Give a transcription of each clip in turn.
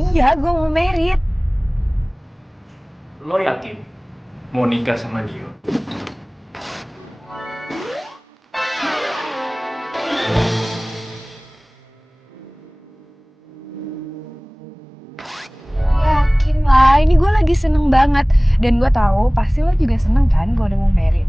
Iya, gue mau merit. Lo yakin mau nikah sama dia? Yakin lah, ini gue lagi seneng banget. Dan gue tahu pasti lo juga seneng kan gue udah mau merit.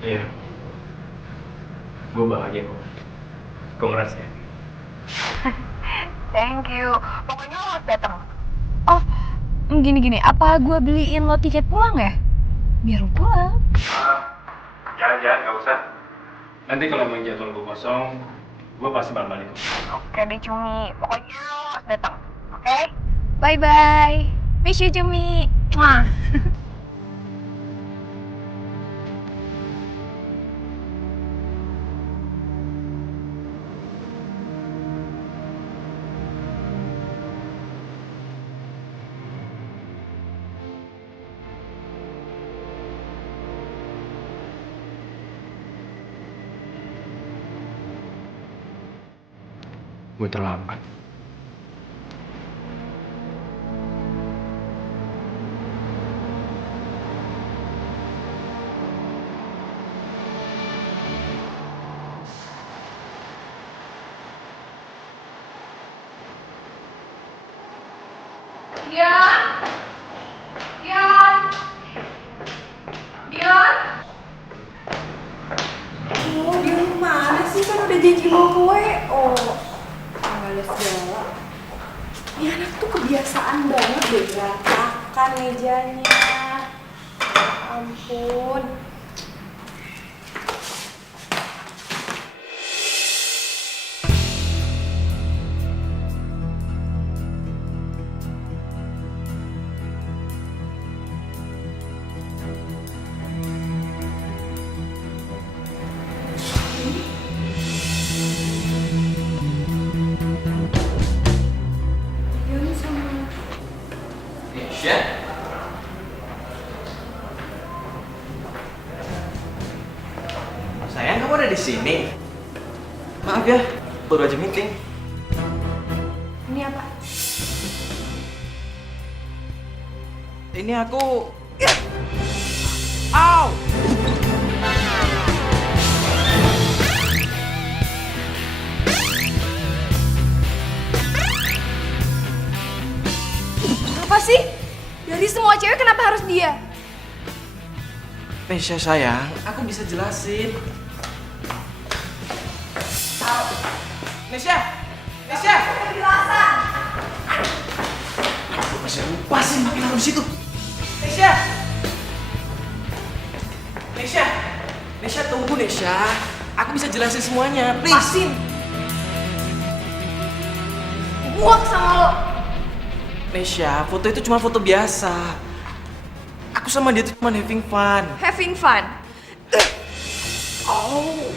Iya. Gue bahagia kok. Congrats ya. Thank you. Pokoknya lo harus datang. Oh, gini-gini. Apa gue beliin lo tiket pulang ya? Biar lo pulang. Jangan, gak usah. Nanti kalau emang jadwal gue kosong, gue pasti balik kok. Oke deh Cumi, pokoknya lo harus datang. Oke? Bye-bye. Miss you Cumi. Mwah. Gue terlambat. Dian! Dian! Dian! Oh, dia mana sih? Kan udah janji mau kue. Oh, nggak ada segala. Ini anak tuh kebiasaan banget deh berantakan mejanya. Ya ampun. Dian sama Nesya? Sayang, kamu ada di sini? Maaf ya, baru aja meeting. ini apa? Ini aku... Au! Apa sih? Dari semua cewek kenapa harus dia? Nesya sayang, aku bisa jelasin. Au! Nesya! Nesya! Penjelasan. Aku masih lupa sih makin harus situ. Nesya! Nesya! Nesya tunggu Nesya. Aku bisa jelasin semuanya, please. Pasin. Buak sama lo. Nesya, foto itu cuma foto biasa. Aku sama dia tuh cuma having fun. Having fun. Oh,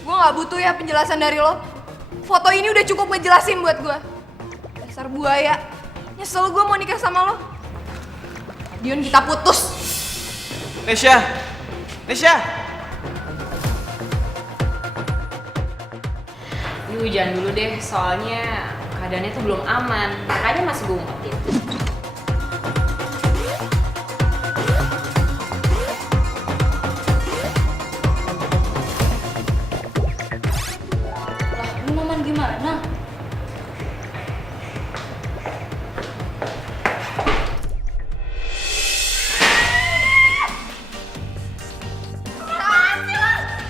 Gue gak butuh ya penjelasan dari lo. Foto ini udah cukup ngejelasin buat gue. Dasar buaya. Nyesel gue mau nikah sama lo. Dion, kita putus. Nesya, Nesya. Ini hujan dulu deh, soalnya keadaannya tuh belum aman. Makanya masih gue umpetin. Lah, lu Maman gimana?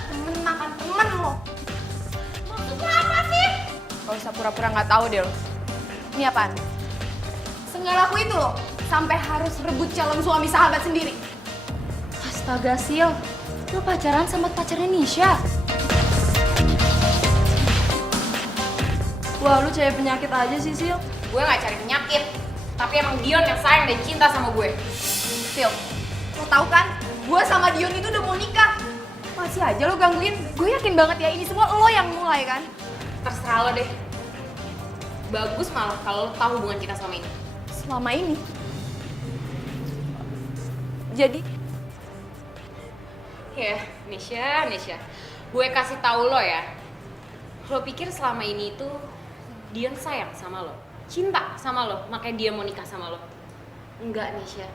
Temen makan temen lo. Maksudnya apa sih? Gak usah pura-pura gak tahu deh lo. Ini apaan? Senggak laku itu lo. Sampai harus rebut calon suami sahabat sendiri. Astaga, Sil. Lu pacaran sama pacarnya Nisha? Wah, lu cewek penyakit aja sih, Sil. Gue gak cari penyakit. Tapi emang Dion yang sayang dan cinta sama gue. Sil, lo tahu kan? Gue sama Dion itu udah mau nikah. Masih aja lo gangguin. Gue yakin banget ya ini semua lo yang mulai kan? Terserah lo deh. Bagus malah kalau lo tahu hubungan kita selama ini. Selama ini. Jadi, Ya, Nesya, gue kasih tahu lo ya. Lo pikir selama ini tuh Dion sayang sama lo, cinta sama lo, makanya dia mau nikah sama lo? Enggak, Nesya.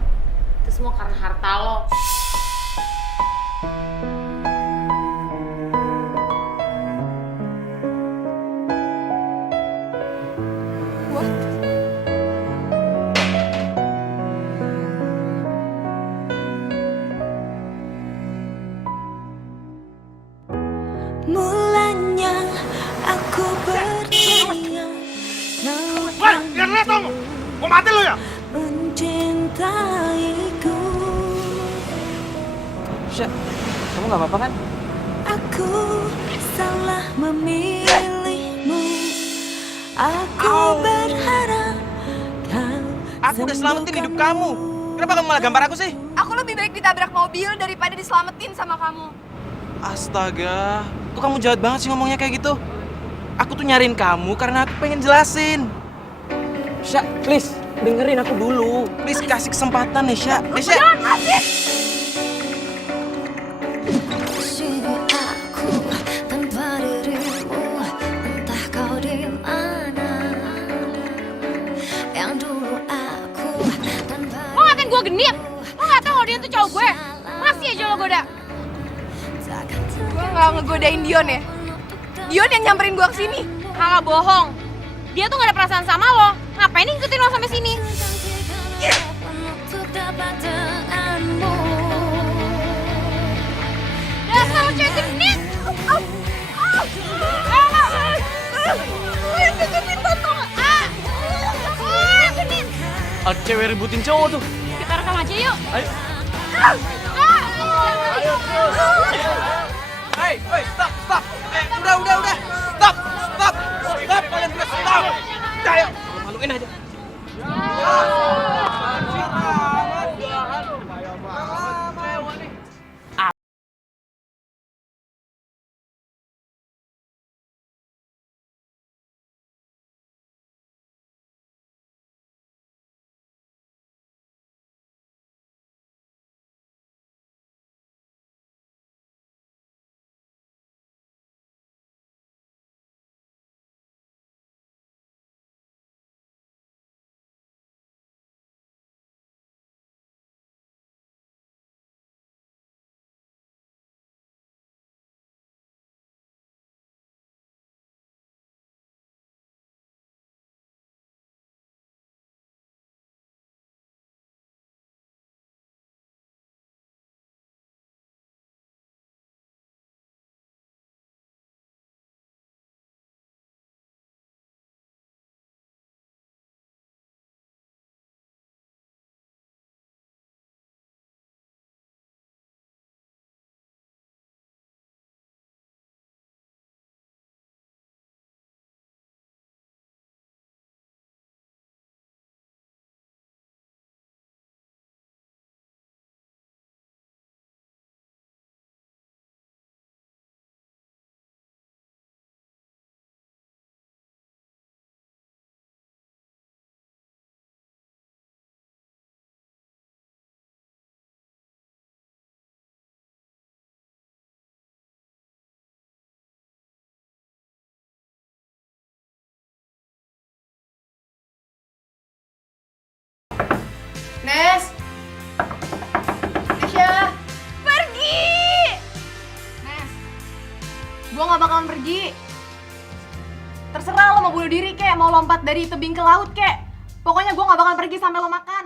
Itu semua karena harta lo. Mulanya aku percaya Woi, biar lihat dong! Mau mati lo ya? mencintaiku. Sya, kamu nggak apa-apa kan? Aku salah memilihmu. Aku berharap kau Aku udah selamatin hidup kamu. Kenapa kamu malah gambar aku sih? Aku lebih baik ditabrak mobil daripada diselamatin sama kamu. Astaga, kok kamu jahat banget sih ngomongnya kayak gitu? Aku tuh nyariin kamu karena aku pengen jelasin. Sya, please, dengerin aku dulu. Please, kasih kesempatan nih, Sya. Sya. Sini aku tanpa dirimu, entah kau di mana. Yang dulu aku tanpa Lo ngatain gue genit? Lo gak tau kalau dia tuh cowok gue? Masih aja lo goda. Gue nggak ngegodain Dion ya. Dion yang nyamperin gue kesini. Kagak bohong. Dia tuh gak ada perasaan sama lo. Ngapain nih ngikutin lo sampai sini? untuk dapat denganmu. Dasar lo cewek genit. Genit. Cewek ributin cowok tuh. Kita rekam aja yuk. Ayo. Hey, stop. Udah. Stop. Kalian berdua stop. Ayo, maluin aja. Nes. Nesya. Pergi. Nes. Gue gak bakalan pergi. Terserah lo mau bunuh diri kek, mau lompat dari tebing ke laut kek. Pokoknya gue gak bakalan pergi sampai lo makan.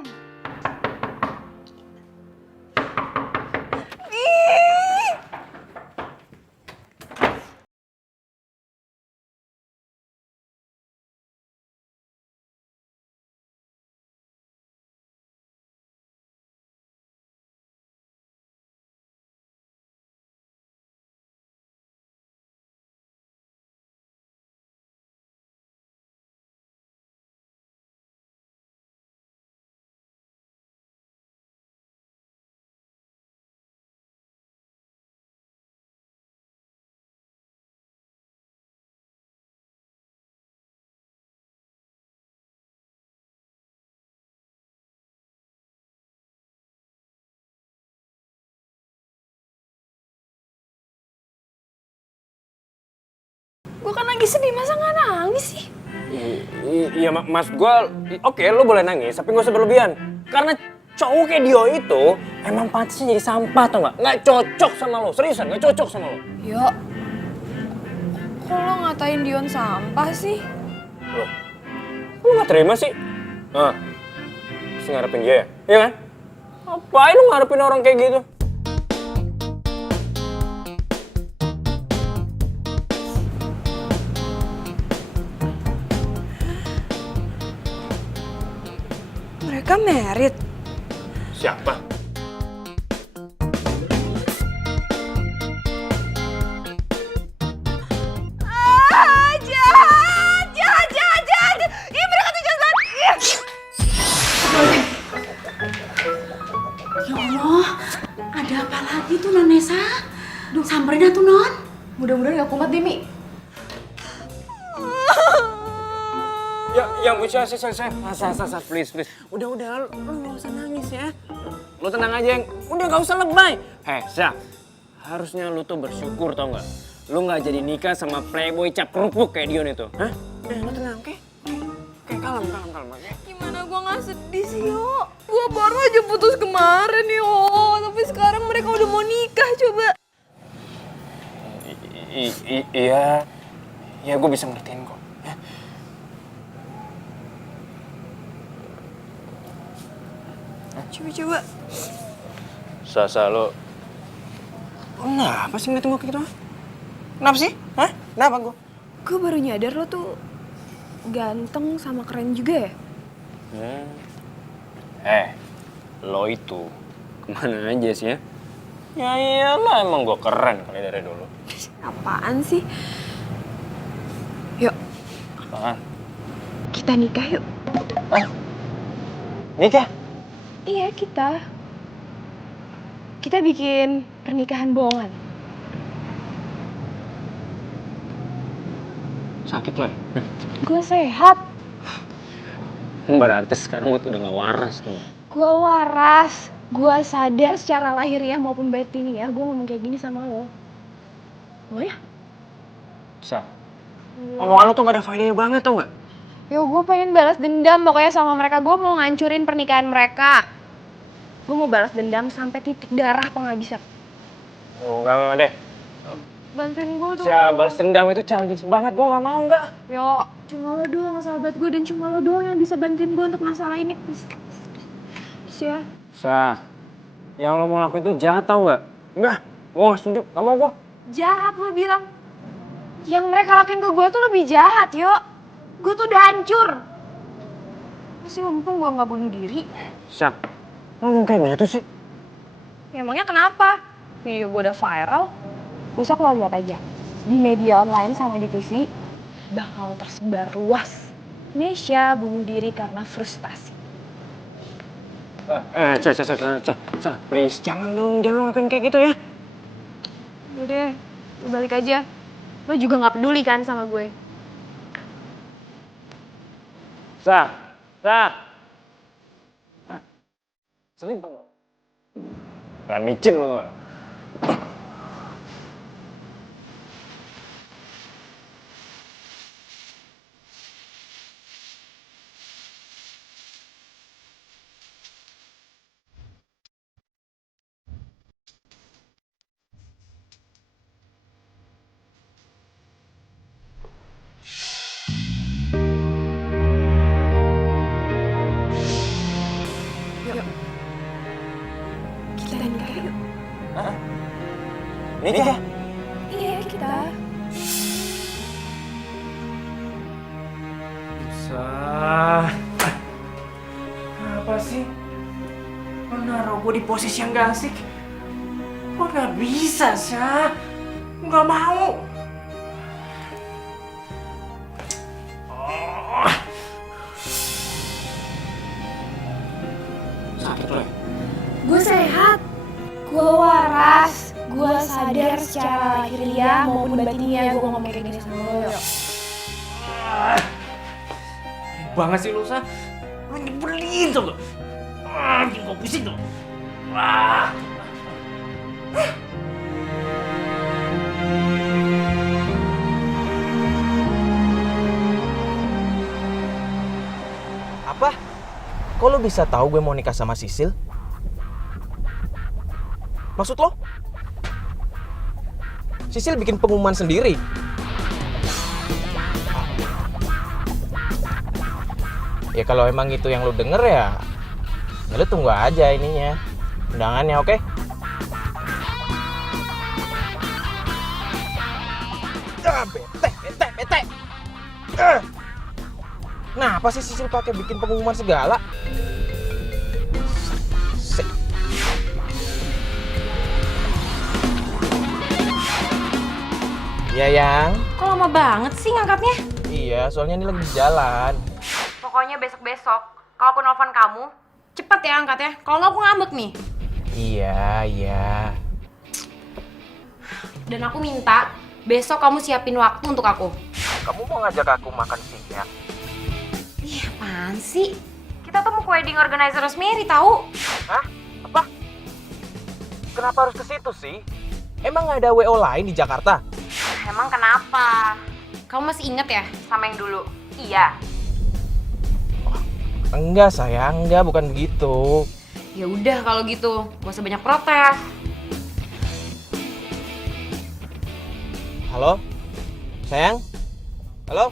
Gue kan lagi sedih, masa nggak nangis sih? Iya, mas gue, oke lo boleh nangis, tapi gak usah berlebihan. Karena cowok kayak Dio itu emang pantasnya jadi sampah, tau gak? Gak cocok sama lo, seriusan gak cocok sama lo. Yo, kok lo ngatain Dion sampah sih? Lo gak terima sih? Nah, mesti ngarepin dia ya? Iya kan? Ngapain lo ngarepin orang kayak gitu? Mereka married. Siapa? Jahat! Ih, mereka tuh jahat! Ya Allah, ada apa lagi tuh Non Nesa? Duh, samperin atuh Non. Mudah-mudahan gak kumat deh, Mi. Ya, Bu, saya, please. Udah, lo gak usah nangis ya. Lo tenang aja, yang udah gak usah lebay. Syah, harusnya lo tuh bersyukur tau gak? Lo gak jadi nikah sama playboy cap kerupuk kayak Dion itu. Hah? Lo tenang, oke? Oke, kalem, oke? Gimana gue gak sedih sih, yo? Gue baru aja putus kemarin, yo. Tapi sekarang mereka udah mau nikah, coba. Iya, gue bisa ngertiin kok. Ya. Coba. Sasa, lo kenapa sih ngeliatin gue kayak gitu? Kenapa sih? Hah? Kenapa gue? Gue baru nyadar lo tuh ganteng sama keren juga ya? Lo itu kemana aja sih ya? Ya iyalah, emang gue keren kali dari dulu. Apaan sih? Yuk, Apaan? kita nikah yuk. Nikah? Iya, kita. Kita bikin pernikahan bohongan. Sakit lo ya? Gue sehat. Berarti sekarang lo tuh udah gak waras tuh. Gue waras. Gue sadar secara lahiriah maupun batiniah gue ngomong kayak gini sama lo. Lo ya? Sa, omongan lo tuh gak ada faedahnya banget tau gak? Yo, gue pengen balas dendam pokoknya sama mereka. Gue mau ngancurin pernikahan mereka. Gue mau balas dendam sampai titik darah penghabisan. Oh, enggak deh. Bantuin gue dong. Balas dendam itu childish banget, gue gak mau enggak. Yo, cuma lo doang sahabat gue dan cuma lo doang yang bisa bantuin gue untuk masalah ini. Please ya. Sa, yang lo mau lakuin itu jahat tau gak? Enggak, gue gak setuju, gak mau gue. Jahat lo bilang. Yang mereka lakuin ke gue tuh lebih jahat, yo. Gue tuh udah hancur. Masih mumpung gue gak bunuh diri. Sa, lo ngomong kayak gitu sih? Ya, emangnya kenapa? Video gue udah viral. Besok lo lihat aja. Di media online sama di TV bakal tersebar luas. Nesya bunuh diri karena frustasi. Sa, please, jangan lo ngelakuin kayak gitu ya. Udah, lo balik aja. Lo juga gak peduli kan sama gue? Sa. Selingkuh lo. Gak micin lo. Kita nikah yuk. Nikah? Iya, kita. Sa, apa sih? Lo naruh gue di posisi yang gak asik. Lo gak bisa, Sa. Gue gak mau. Sakit lo ya? Gue sehat. Gue waras. Gue sadar secara lahiriah maupun batiniah gue ngomong kayak gini sama lo. Banget sih lo, Sa. Lo nyebelin tau gak? Bikin gue pusing tuh. Kok lo bisa tahu gue mau nikah sama Sisil? Maksud lo? Sisil bikin pengumuman sendiri. Ya kalau emang itu yang lo denger ya lo tunggu aja ininya, undangannya, oke? Bete. Kenapa sih Sisil pakai bikin pengumuman segala? Iya, Yang. Kok lama banget sih ngangkatnya? Iya, soalnya ini lagi di jalan. Pokoknya besok-besok, kalau aku nelfon kamu, cepet ya angkatnya. Kalau nggak aku ngambek nih. Iya. Dan aku minta besok kamu siapin waktu untuk aku. Kamu mau ngajak aku makan siang? Ih, apaan sih? Kita tuh mau wedding organizer Rosemary tahu? Hah? Apa? Kenapa harus ke situ sih? Emang nggak ada WO lain di Jakarta? Emang kenapa? Kamu masih inget ya sama yang dulu? Iya. Enggak sayang, enggak, bukan begitu. Ya udah kalau gitu, gak usah banyak protes. Halo? Sayang? Halo?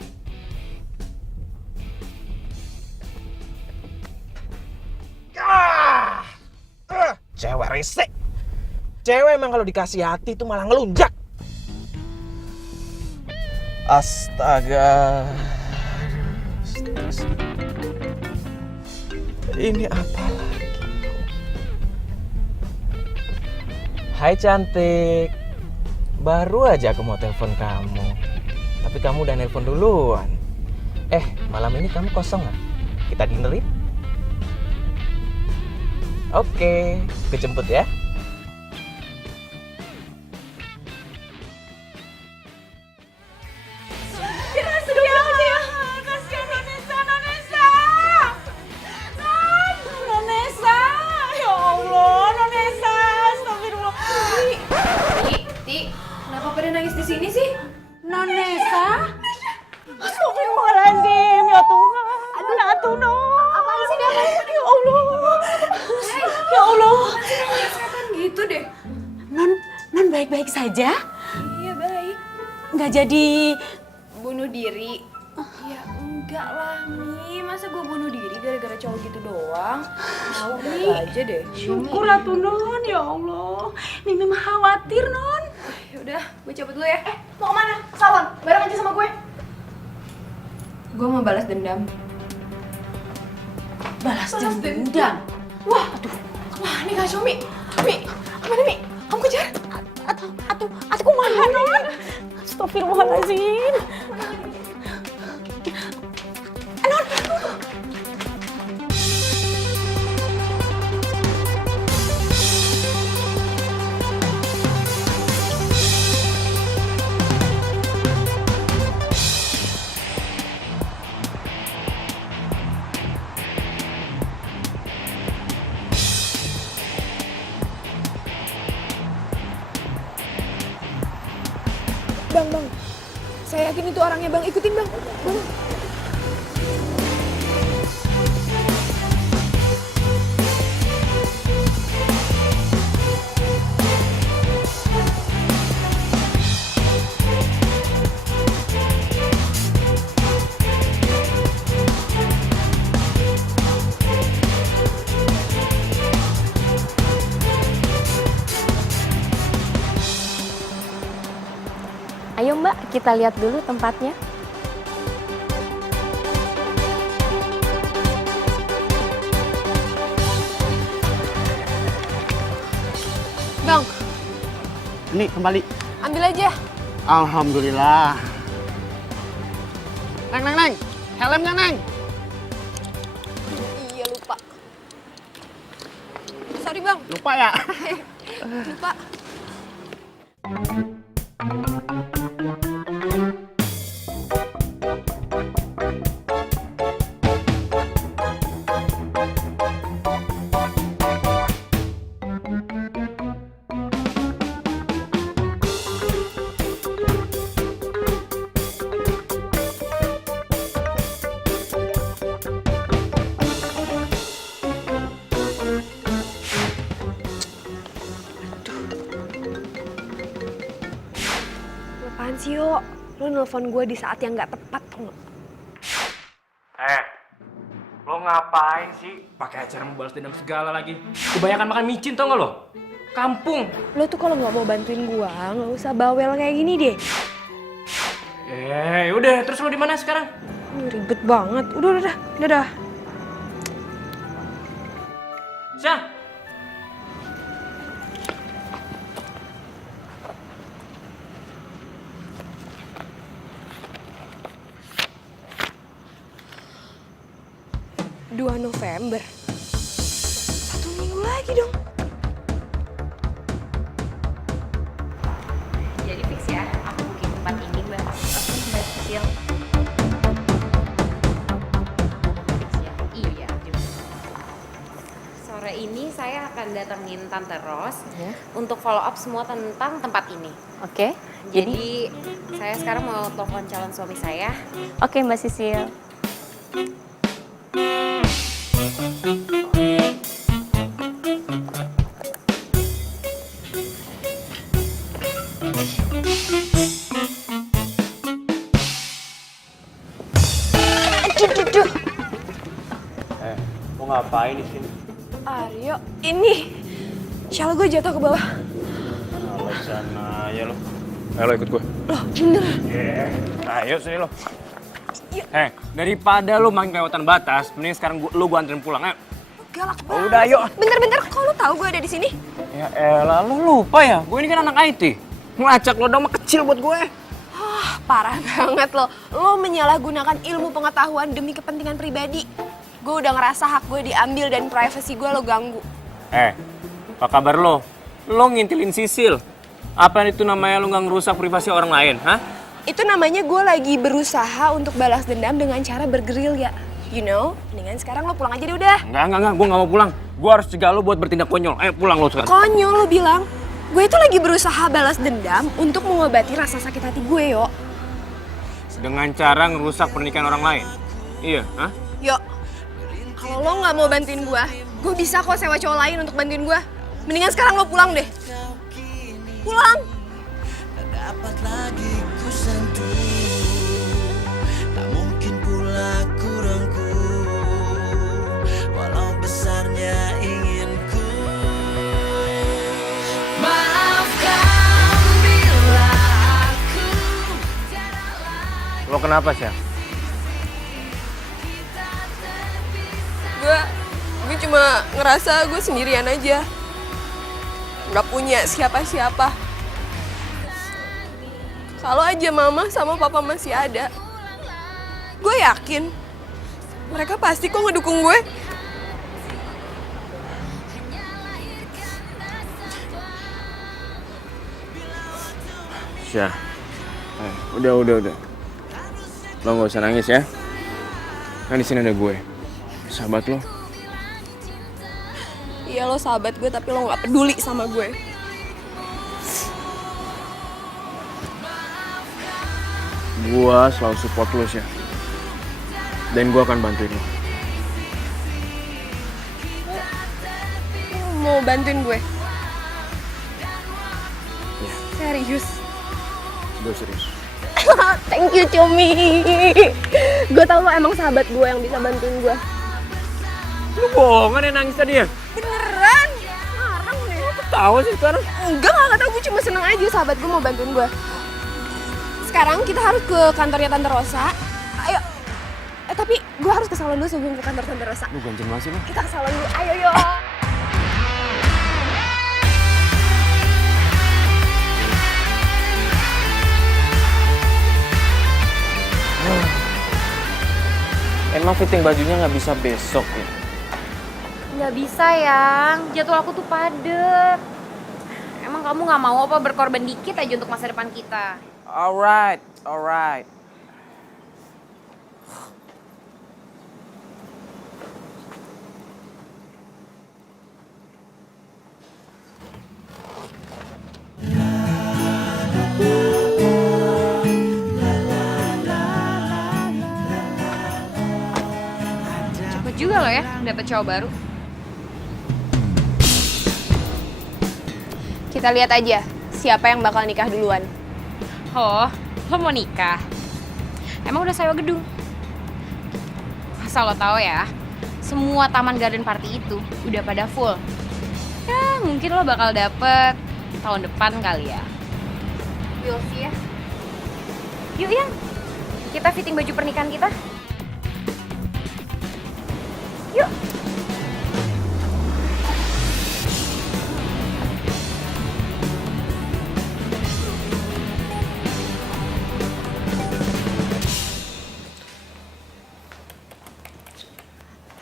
Cewek resek. Cewek emang kalau dikasih hati tuh malah ngelunjak. Astaga. Ini apa lagi? Hai cantik. Baru aja aku mau telepon kamu. Tapi kamu udah nelpon duluan. Malam ini kamu kosong nggak? Kita dinerin? Oke, aku jemput ya. Kenapa pada nangis di sini sih? Nonesa? Astagfirullahaladzim, ya Tuhan. Aduh, no. Apaan sih dia? Ya Allah. Ya Allah. Kan gitu deh. Non baik-baik saja? Iya baik. Nggak jadi Bunuh diri? Ya enggak lah Mi. Masa gue bunuh diri gara-gara cowok gitu doang? Tahu aja deh. syukur atuh Non, ya Allah. Mimi mah khawatir Non. Yaudah, gue cabut dulu ya. Mau kemana? Ke salon, bareng aja sama gue. Gue mau balas dendam. Balas dendam. Wah, ini kacau Mi. Mi, kemana Mi? Kamu kejar? Atuh kumaha Non? Astagfirullahaladzim. Bang. Saya yakin itu orangnya bang. Ikutin bang. Ayo Mbak, kita lihat dulu tempatnya. Bang, Ini kembali. ambil aja. Alhamdulillah. Neng. Helmnya, Neng. Iya lupa. Sorry bang, Lupa ya? lupa. Apaan sih, Yo? Lo nelfon gue di saat yang gak tepat, tau gak? Lo ngapain sih? Pakai acara membalas dendam segala lagi. Kebanyakan makan micin tau gak lo? Kampung. Lo tuh kalau gak mau bantuin gue, gak usah bawel kayak gini deh. Udah, terus lo di mana sekarang? Ribet banget. Udah. Syah. November. 1 minggu lagi dong. Jadi fix ya, aku booking tempat ini Mbak. Oke, Mbak Sisil. Fix ya? Iya. Sore ini saya akan datengin Tante Ros untuk follow up semua tentang tempat ini. Oke, Jadi saya sekarang mau telepon calon suami saya. oke Mbak Sisil. Mau ngapain di sini? Aryo, ini shawl gue jatuh ke bawah. Sana ya lo. Ayo lo ikut gue. Loh, bener. Ayo sini lo. Daripada lo main kelewatan batas, mending sekarang lo gue anterin pulang, ayo. Galak banget. Udah, ayo. Bentar, kok lo tahu gue ada di sini? Ya elah, lo lupa ya? Gue ini kan anak IT. Ngelacak lo dong mah kecil buat gue. Parah banget lo. Lo menyalahgunakan ilmu pengetahuan demi kepentingan pribadi. Gue udah ngerasa hak gue diambil dan privasi gue lo ganggu. Apa kabar lo? Lo ngintilin Sisil. Apa itu namanya lo nggak ngerusak privasi orang lain, hah? Itu namanya gue lagi berusaha untuk balas dendam dengan cara bergerilya. You know, mendingan sekarang lo pulang aja deh udah. Enggak, gue nggak mau pulang. Gue harus cegah lo buat bertindak konyol. Ayo pulang lo sekarang. Konyol lo bilang. Gue itu lagi berusaha balas dendam untuk mengobati rasa sakit hati gue, Yo. Dengan cara ngerusak pernikahan orang lain? Iya, hah? Yo, kalau lo nggak mau bantuin gue bisa kok sewa cowok lain untuk bantuin gue. Mendingan sekarang lo pulang deh. Pulang. Tak dapat lagi ku sentuh, tak mungkin pula ku rengkuh, walau besarnya inginku. Maafkan bila aku Lo kenapa sih? Gue cuma ngerasa gue sendirian aja. Gak punya siapa-siapa. Kalau aja mama sama papa masih ada, gue yakin mereka pasti kok ngedukung gue. Syah, udah. Lo nggak usah nangis ya. Kan di sini ada gue, sahabat lo. Iya lo sahabat gue tapi lo gak peduli sama gue. Gue selalu support lo, Syah. Dan gue akan bantuin lo. Lo mau bantuin gue? Iya. Serius? Gue serius. Thank you, Cumi. Gue tau lo emang sahabat gue yang bisa bantuin gue. Lo bohongan ya nangis tadi ya? Beneran? Ngarang deh. Tahu sih sekarang. Enggak tau. Gue cuma seneng aja sahabat gue mau bantuin gue. Sekarang kita harus ke kantornya Tante Rosa. Ayo. Tapi gue harus ke salon dulu sebelum ke kantor Tante Rosa. Lu ganjen banget sih lo. Kita ke salon dulu. Ayo, yo. Emang fitting bajunya nggak bisa besok ya? Nggak bisa, Yang. Jadwal aku tuh padet. Emang kamu nggak mau apa berkorban dikit aja untuk masa depan kita? Alright. Cepet juga lo ya, dapet cowok baru. Kita lihat aja siapa yang bakal nikah duluan. Oh, lo mau nikah? Emang udah sewa gedung? Asal lo tahu ya, semua taman garden party itu udah pada full. Ya, mungkin lo bakal dapet tahun depan kali ya. We'll see ya. Yuk, Yang. Kita fitting baju pernikahan kita. Yuk.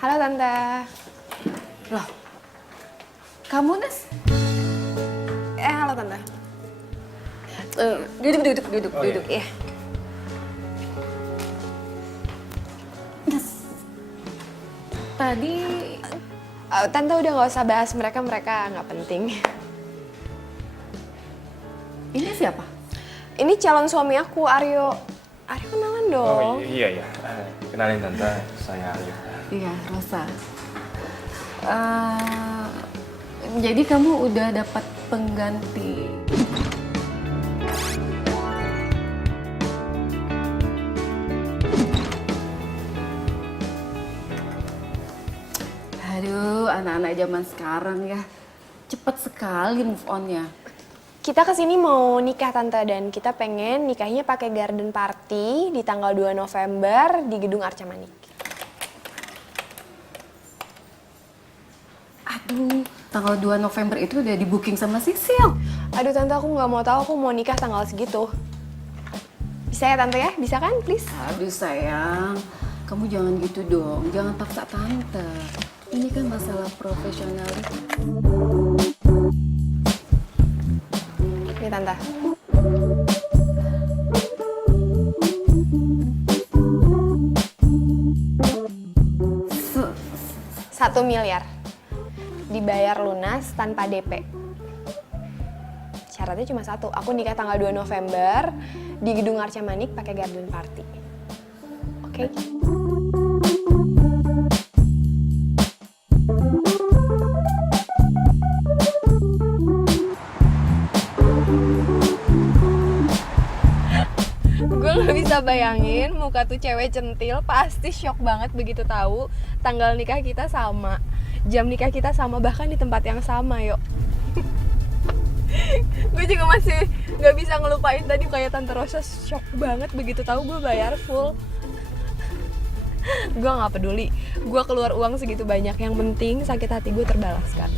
Halo Tante. Loh, kamu Nes? Halo Tante. Duduk ya. Nes, tadi Tante udah nggak usah bahas mereka nggak penting. ini siapa? Ini calon suami aku, Aryo. Aryo kenalan dong. Oh iya. Kenalin Tante, saya Aryo. Iya, Rosa. Jadi kamu udah dapat pengganti. Aduh, anak-anak zaman sekarang ya. Cepet sekali move on-nya. Kita kesini mau nikah Tante dan kita pengen nikahnya pakai garden party di tanggal 2 November di Gedung Arca Manik. Aduh, tanggal 2 November itu udah di booking sama Sisil. Aduh Tante, aku nggak mau tahu aku mau nikah tanggal segitu. Bisa ya Tante ya? Bisa kan please? Aduh sayang, kamu jangan gitu dong. Jangan paksa tante. Ini kan masalah profesional. Nih Tante. Satu miliar. Dibayar lunas tanpa DP. Syaratnya cuma satu, aku nikah tanggal 2 November di Gedung Arca Manik pakai garden party. Oke? Gue gak bisa bayangin muka tuh cewek centil pasti shock banget begitu tahu tanggal nikah kita sama, jam nikah kita sama, bahkan di tempat yang sama, yuk. Gue juga masih gak bisa ngelupain tadi kayak Tante Rosa shock banget begitu tahu gue bayar full. Gue gak peduli, gue keluar uang segitu banyak, yang penting sakit hati gue terbalaskan.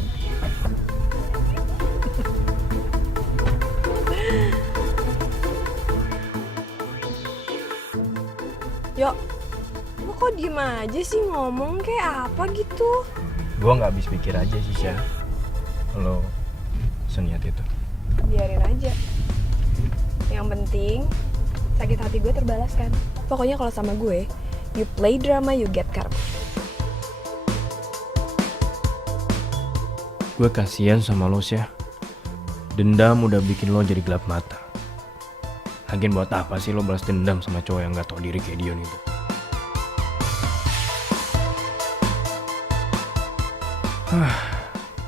Yuk, lo kok diem aja sih, ngomong kayak apa gitu? Gue nggak habis pikir aja sih, Syah. Lo seniat itu. Biarin aja. Yang penting sakit hati gue terbalaskan. Pokoknya kalau sama gue, you play drama, you get karma. Gue kasihan sama lo, Syah. Dendam udah bikin lo jadi gelap mata. Lagian buat apa sih lo balas dendam sama cowok yang gak tau diri kayak Dion itu?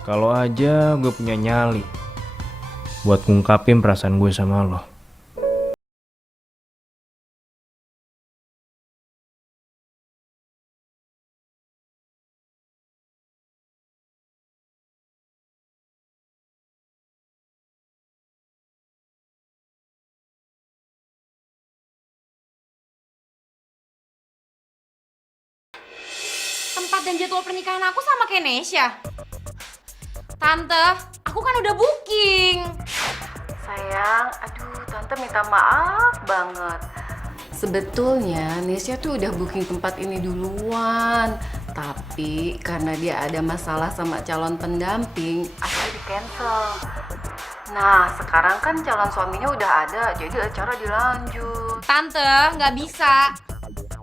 Kalau aja gue punya nyali buat ngungkapin perasaan gue sama lo. Tempat dan jadwal pernikahan aku sama kayak Nesya. Tante, aku kan udah booking. Sayang, aduh tante minta maaf banget. Sebetulnya Nesya tuh udah booking tempat ini duluan. Tapi karena dia ada masalah sama calon pendamping, akhirnya di cancel. Nah sekarang kan calon suaminya udah ada, jadi acara dilanjut. Tante, nggak bisa.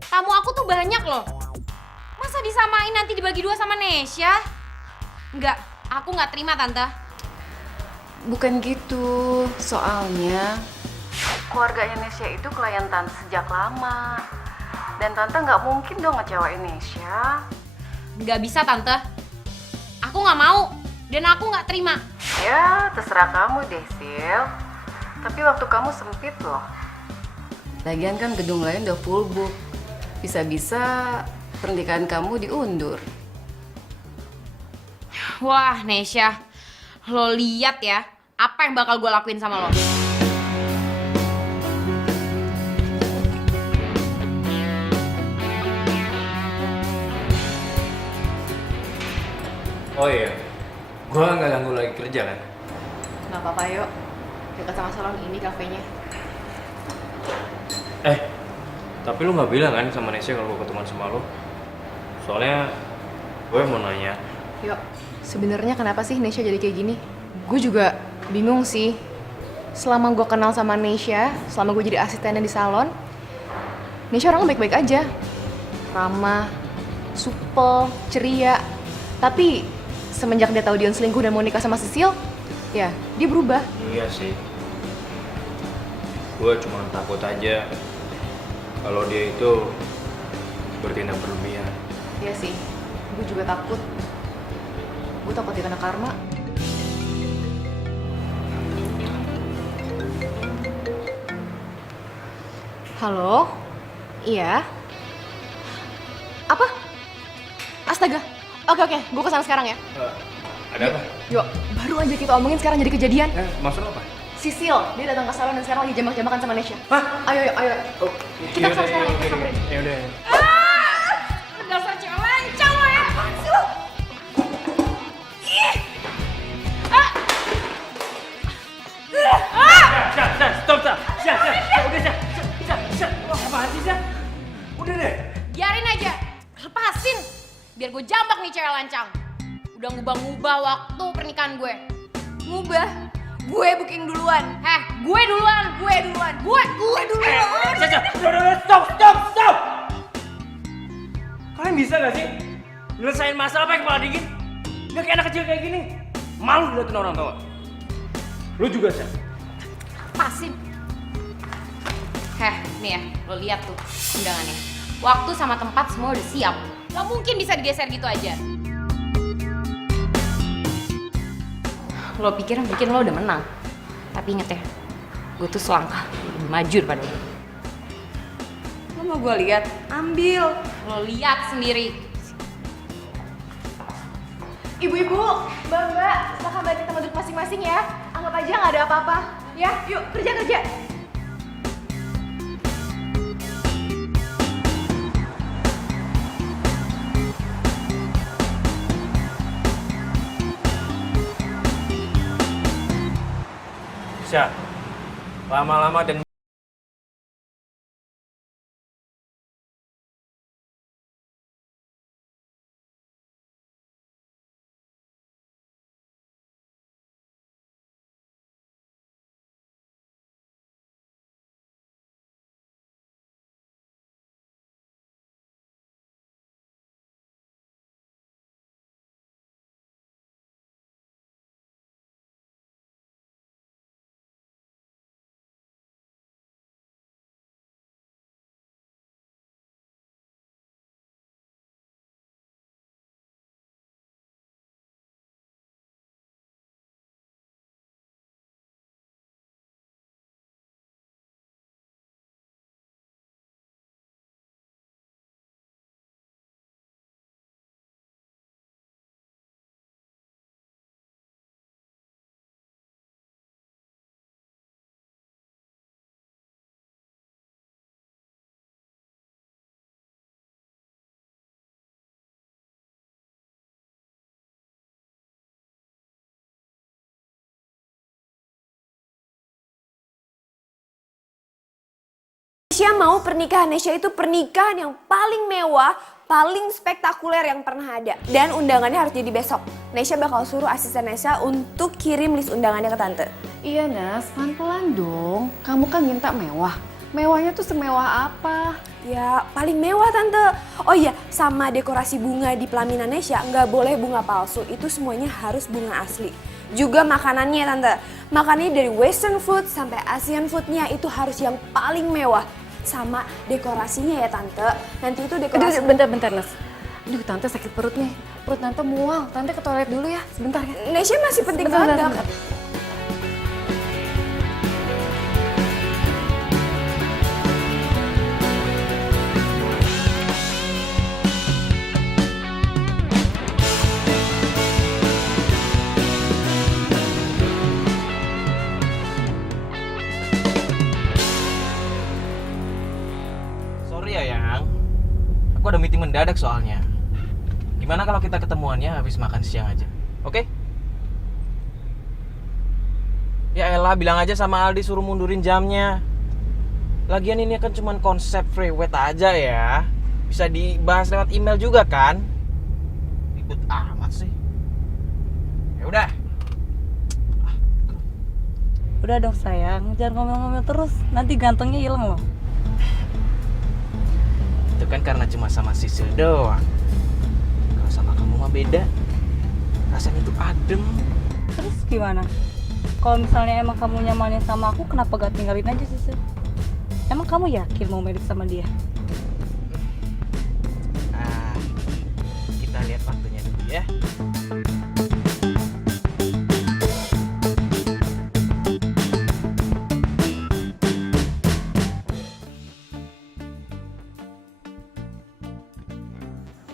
Tamu aku tuh banyak loh. Masa disamain nanti dibagi dua sama Nesya? Nggak, aku nggak terima Tante. Bukan gitu, soalnya keluarganya Nesya itu klien tante sejak lama. Dan tante nggak mungkin dong ngecewain Nesya. Nggak bisa Tante. Aku nggak mau dan aku nggak terima. Ya, terserah kamu deh, Sil. Tapi waktu kamu sempit loh. Lagian kan gedung lain udah full book. Bisa-bisa pernikahan kamu diundur. Wah, Nesya, lo lihat ya apa yang bakal gue lakuin sama lo. Oh iya, gua nggak ganggu lagi kerja kan? Nggak apa-apa yuk, dekat sama salon ini kafenya. Tapi lu nggak bilang kan sama Nesya kalau gua ketemuan sama lu? Soalnya gue mau nanya. Yuk, sebenarnya kenapa sih Nesya jadi kayak gini? Gue juga bingung sih. Selama gue kenal sama Nesya, selama gue jadi asistennya di salon, Nesya orangnya baik-baik aja. Ramah, supel, ceria. Tapi semenjak dia tahu Dion selingkuh dan mau nikah sama Sisil, ya dia berubah. Iya sih. Gue cuma takut aja kalau dia itu bertindak berlebihan. Iya sih, gue juga takut. Gue takut dia kena karma. Halo? Iya? Apa? Astaga. Oke, gue kesana sekarang ya. Ada apa? Yuk, baru aja kita omongin sekarang jadi kejadian. Maksud apa? Sisil, dia datang ke salon dan sekarang lagi jambak-jambakan sama Nesya. Hah? Ayo. Kita kesana sekarang ya, kita samperin. Ya udah. Dasar cewek lancang lo ya. Apaan sih lo? Stop. Udah, apaan sih, Syah? Udah deh. Biarin aja, lepasin. Biar gue jambak nih cewek lancang. Udah ngubah-ngubah waktu pernikahan gue. Ngubah. Gue booking duluan. Gue duluan. Gue duluan. Udah, stop. Kalian bisa gak sih nyelesain masalah pakai kepala dingin? Gak kayak anak kecil kayak gini. Malu diliatin orang tua. Lu juga, Syah. Lepasin. Nih ya, lo lihat tuh undangannya. Waktu sama tempat semua udah siap. Gak mungkin bisa digeser gitu aja. Lo pikir lo udah menang. Tapi inget ya, gue tuh selangkah lebih maju daripada lo. Lo mau gue lihat? Ambil. Lo lihat sendiri. Ibu-ibu, mbak-mbak, silahkan balik tempat duduk masing-masing ya. Anggap aja nggak ada apa-apa. Ya, yuk kerja. Syah, lama-lama dan Nesya mau pernikahan Nesya itu pernikahan yang paling mewah, paling spektakuler yang pernah ada. Dan undangannya harus jadi besok. Nesya bakal suruh asisten Nesya untuk kirim list undangannya ke tante. Iya Nas, pelan-pelan dong. Kamu kan minta mewah. Mewahnya tuh semewah apa? Ya paling mewah tante. Oh iya, sama dekorasi bunga di pelaminan Nesya nggak boleh bunga palsu. Itu semuanya harus bunga asli. Juga makanannya tante. Makanannya dari western food sampai Asian foodnya itu harus yang paling mewah. Sama dekorasinya ya tante. Nanti itu dekorasi... Bentar Nas. Aduh tante sakit perut nih. Perut tante mual. Tante ke toilet dulu ya. Sebentar ya. Nesya masih penting Bentar. banget. Sorry ya, Yang. Aku ada meeting mendadak soalnya. Gimana kalau kita ketemuannya habis makan siang aja? Oke? Ya elah, bilang aja sama Aldi suruh mundurin jamnya. Lagian ini kan cuma konsep free weight aja ya. Bisa dibahas lewat email juga kan? Ribet amat sih. Ya udah. Udah dong sayang, jangan ngomel-ngomel terus, nanti gantengnya hilang loh. Itu kan karena cuma sama Sisil doang. Kalau sama kamu mah beda. Rasanya tuh adem. Terus gimana? Kalau misalnya emang kamu nyamannya sama aku, kenapa gak tinggalin aja sih, Sil? Emang kamu yakin mau merit sama dia? Ah, kita lihat waktunya dulu ya.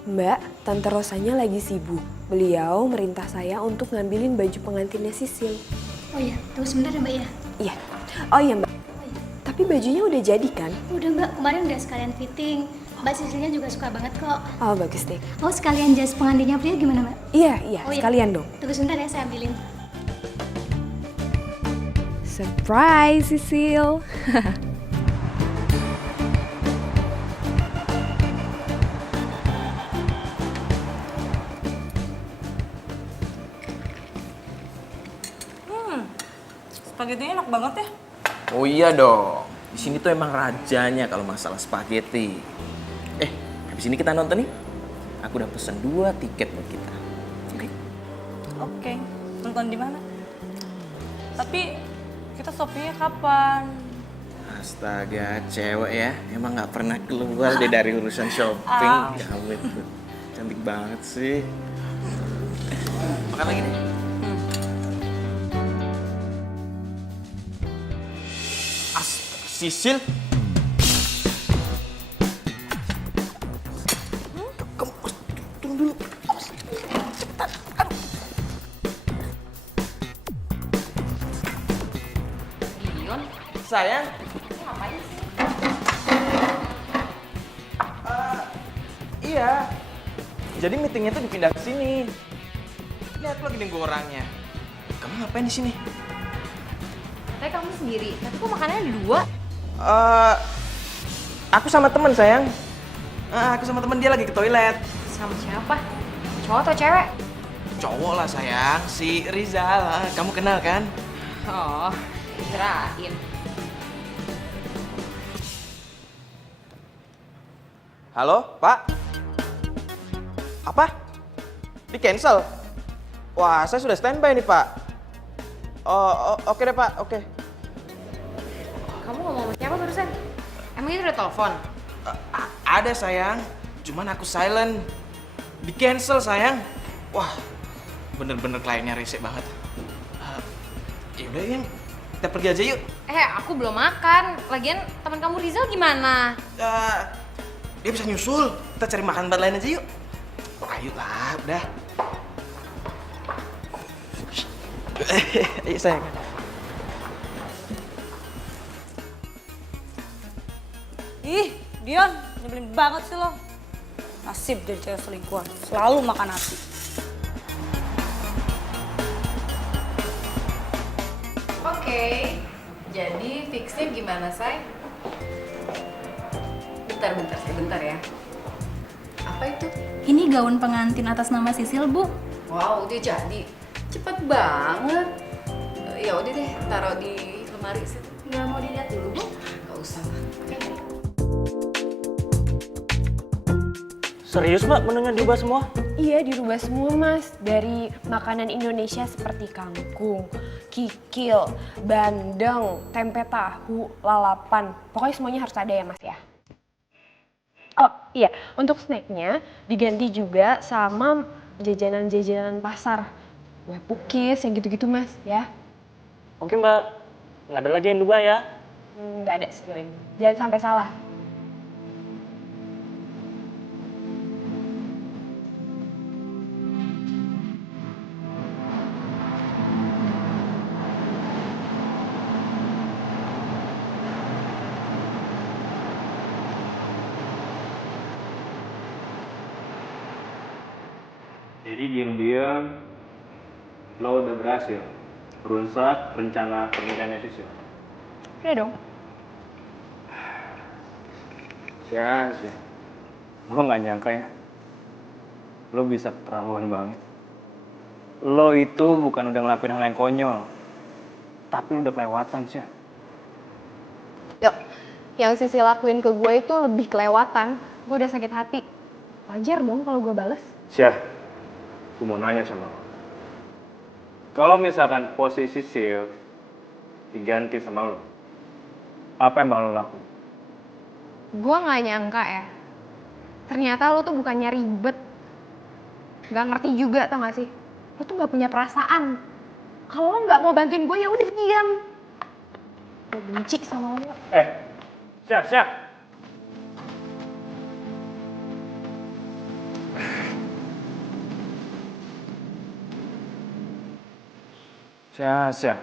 Mbak, Tante Rosanya lagi sibuk. Beliau merintah saya untuk ngambilin baju pengantinnya Sisil. Oh iya, tunggu sebentar ya Mbak ya. Iya. Oh iya Mbak. Tapi bajunya udah jadi kan? Udah Mbak, kemarin udah sekalian fitting. Mbak Sisilnya juga suka banget kok. Oh bagus deh. Oh sekalian jas pengantinnya Pria gimana Mbak? Iya, Oh, iya. sekalian dong. Tunggu sebentar ya, saya ambilin. Surprise Sisil. Spaghettinya enak banget ya. Oh iya dong. Di sini tuh emang rajanya kalau masalah spaghetti. Habis ini kita nonton nih. Aku udah pesen 2 tiket buat kita. Oke? Oke, nonton di mana? Tapi kita shoppingnya kapan? Astaga, cewek ya. Emang nggak pernah keluar deh dari urusan shopping. Kamu itu cantik banget sih. Makan lagi deh. Sisil? Kamu turun dulu. Cepetan. Dion, Sayang. ngapain sih? Iya. Jadi meetingnya tuh dipindah ke sini. Lihat lagi nunggu orangnya. Kamu ngapain di sini? Tapi kamu sendiri, tapi kok makanannya ada 2? Aku sama temen sayang. Aku sama temen dia lagi ke toilet. Sama siapa? Cowok atau cewek? Cowok lah sayang, si Rizal. Kamu kenal kan? Oh, kirain. Halo, Pak? Apa? Di cancel? Wah, saya sudah standby nih, Pak. Oh, oke deh, Pak. Oke. Kamu ngomong sama siapa barusan? Emang itu udah telepon? Ada sayang, cuman aku silent. Di cancel sayang. Wah, bener-bener kliennya rese banget. Yaudah yang kita pergi aja yuk. Aku belum makan. Lagian teman kamu Rizal gimana? Dia bisa nyusul. Kita cari makan tempat lain aja yuk. Ayo lah, udah. Ayo sayang. Ih, Dion, nyebelin banget sih lo. Nasib jadi cewek selingkuhan, selalu makan nasi. Oke, jadi fixnya gimana, Say? Bentar ya. Apa itu? Ini gaun pengantin atas nama Sisil, Bu. Wow, udah jadi. Cepet banget. Ya udah deh, taruh di lemari situ. Nggak mau dilihat dulu, Bu? Gak usah lah. Serius mbak menunya diubah semua? Iya, dirubah semua mas. Dari makanan Indonesia seperti kangkung, kikil, bandeng, tempe tahu, lalapan. Pokoknya semuanya harus ada ya mas ya. Oh iya, untuk snacknya diganti juga sama jajanan-jajanan pasar. Kue pukis, yang gitu-gitu mas ya. Oke mbak, nggak ada lagi yang diubah ya? Nggak ada sekalian. Jangan sampai salah. Jadi diam-diam lo udah berhasil merusak rencana pernikahannya Sisil. Udah dong. Ya sih. Gue gak nyangka ya. Lo bisa keterlaluan banget. Lo itu bukan udah ngelakuin hal yang konyol. Tapi udah kelewatan sih. Yuk, yang Sisi lakuin ke gue itu lebih kelewatan. Gue udah sakit hati. Wajar dong kalau gue bales. Syah, gue mau nanya sama lo. Kalau misalkan posisi Sil diganti sama lo, apa yang bakal lo lakuin? Gue gak nyangka ya. Ternyata lo tuh bukannya ribet. Gak ngerti juga, tau gak sih? Lo tuh gak punya perasaan. Kalau lo gak mau bantuin gue, ya udah diam. Gue benci sama lo. Syah. Syah.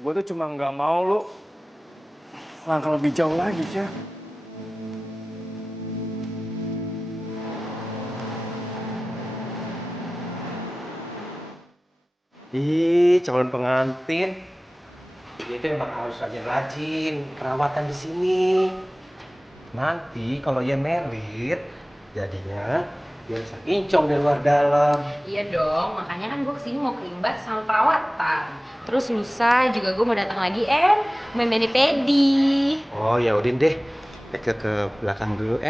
Gue tuh cuma nggak mau lo langkah lebih jauh lagi, Syah. Ih, calon pengantin. Dia itu emang harus rajin rajin perawatan di sini. Nanti kalau dia merit, jadinya dia bisa kincong dari luar dalam. Iya dong, makanya kan gue kesini mau kerimbat sama perawatan. Terus lusa juga gue mau datang lagi, main mani-pedi. Oh ya Udin deh, ke belakang dulu,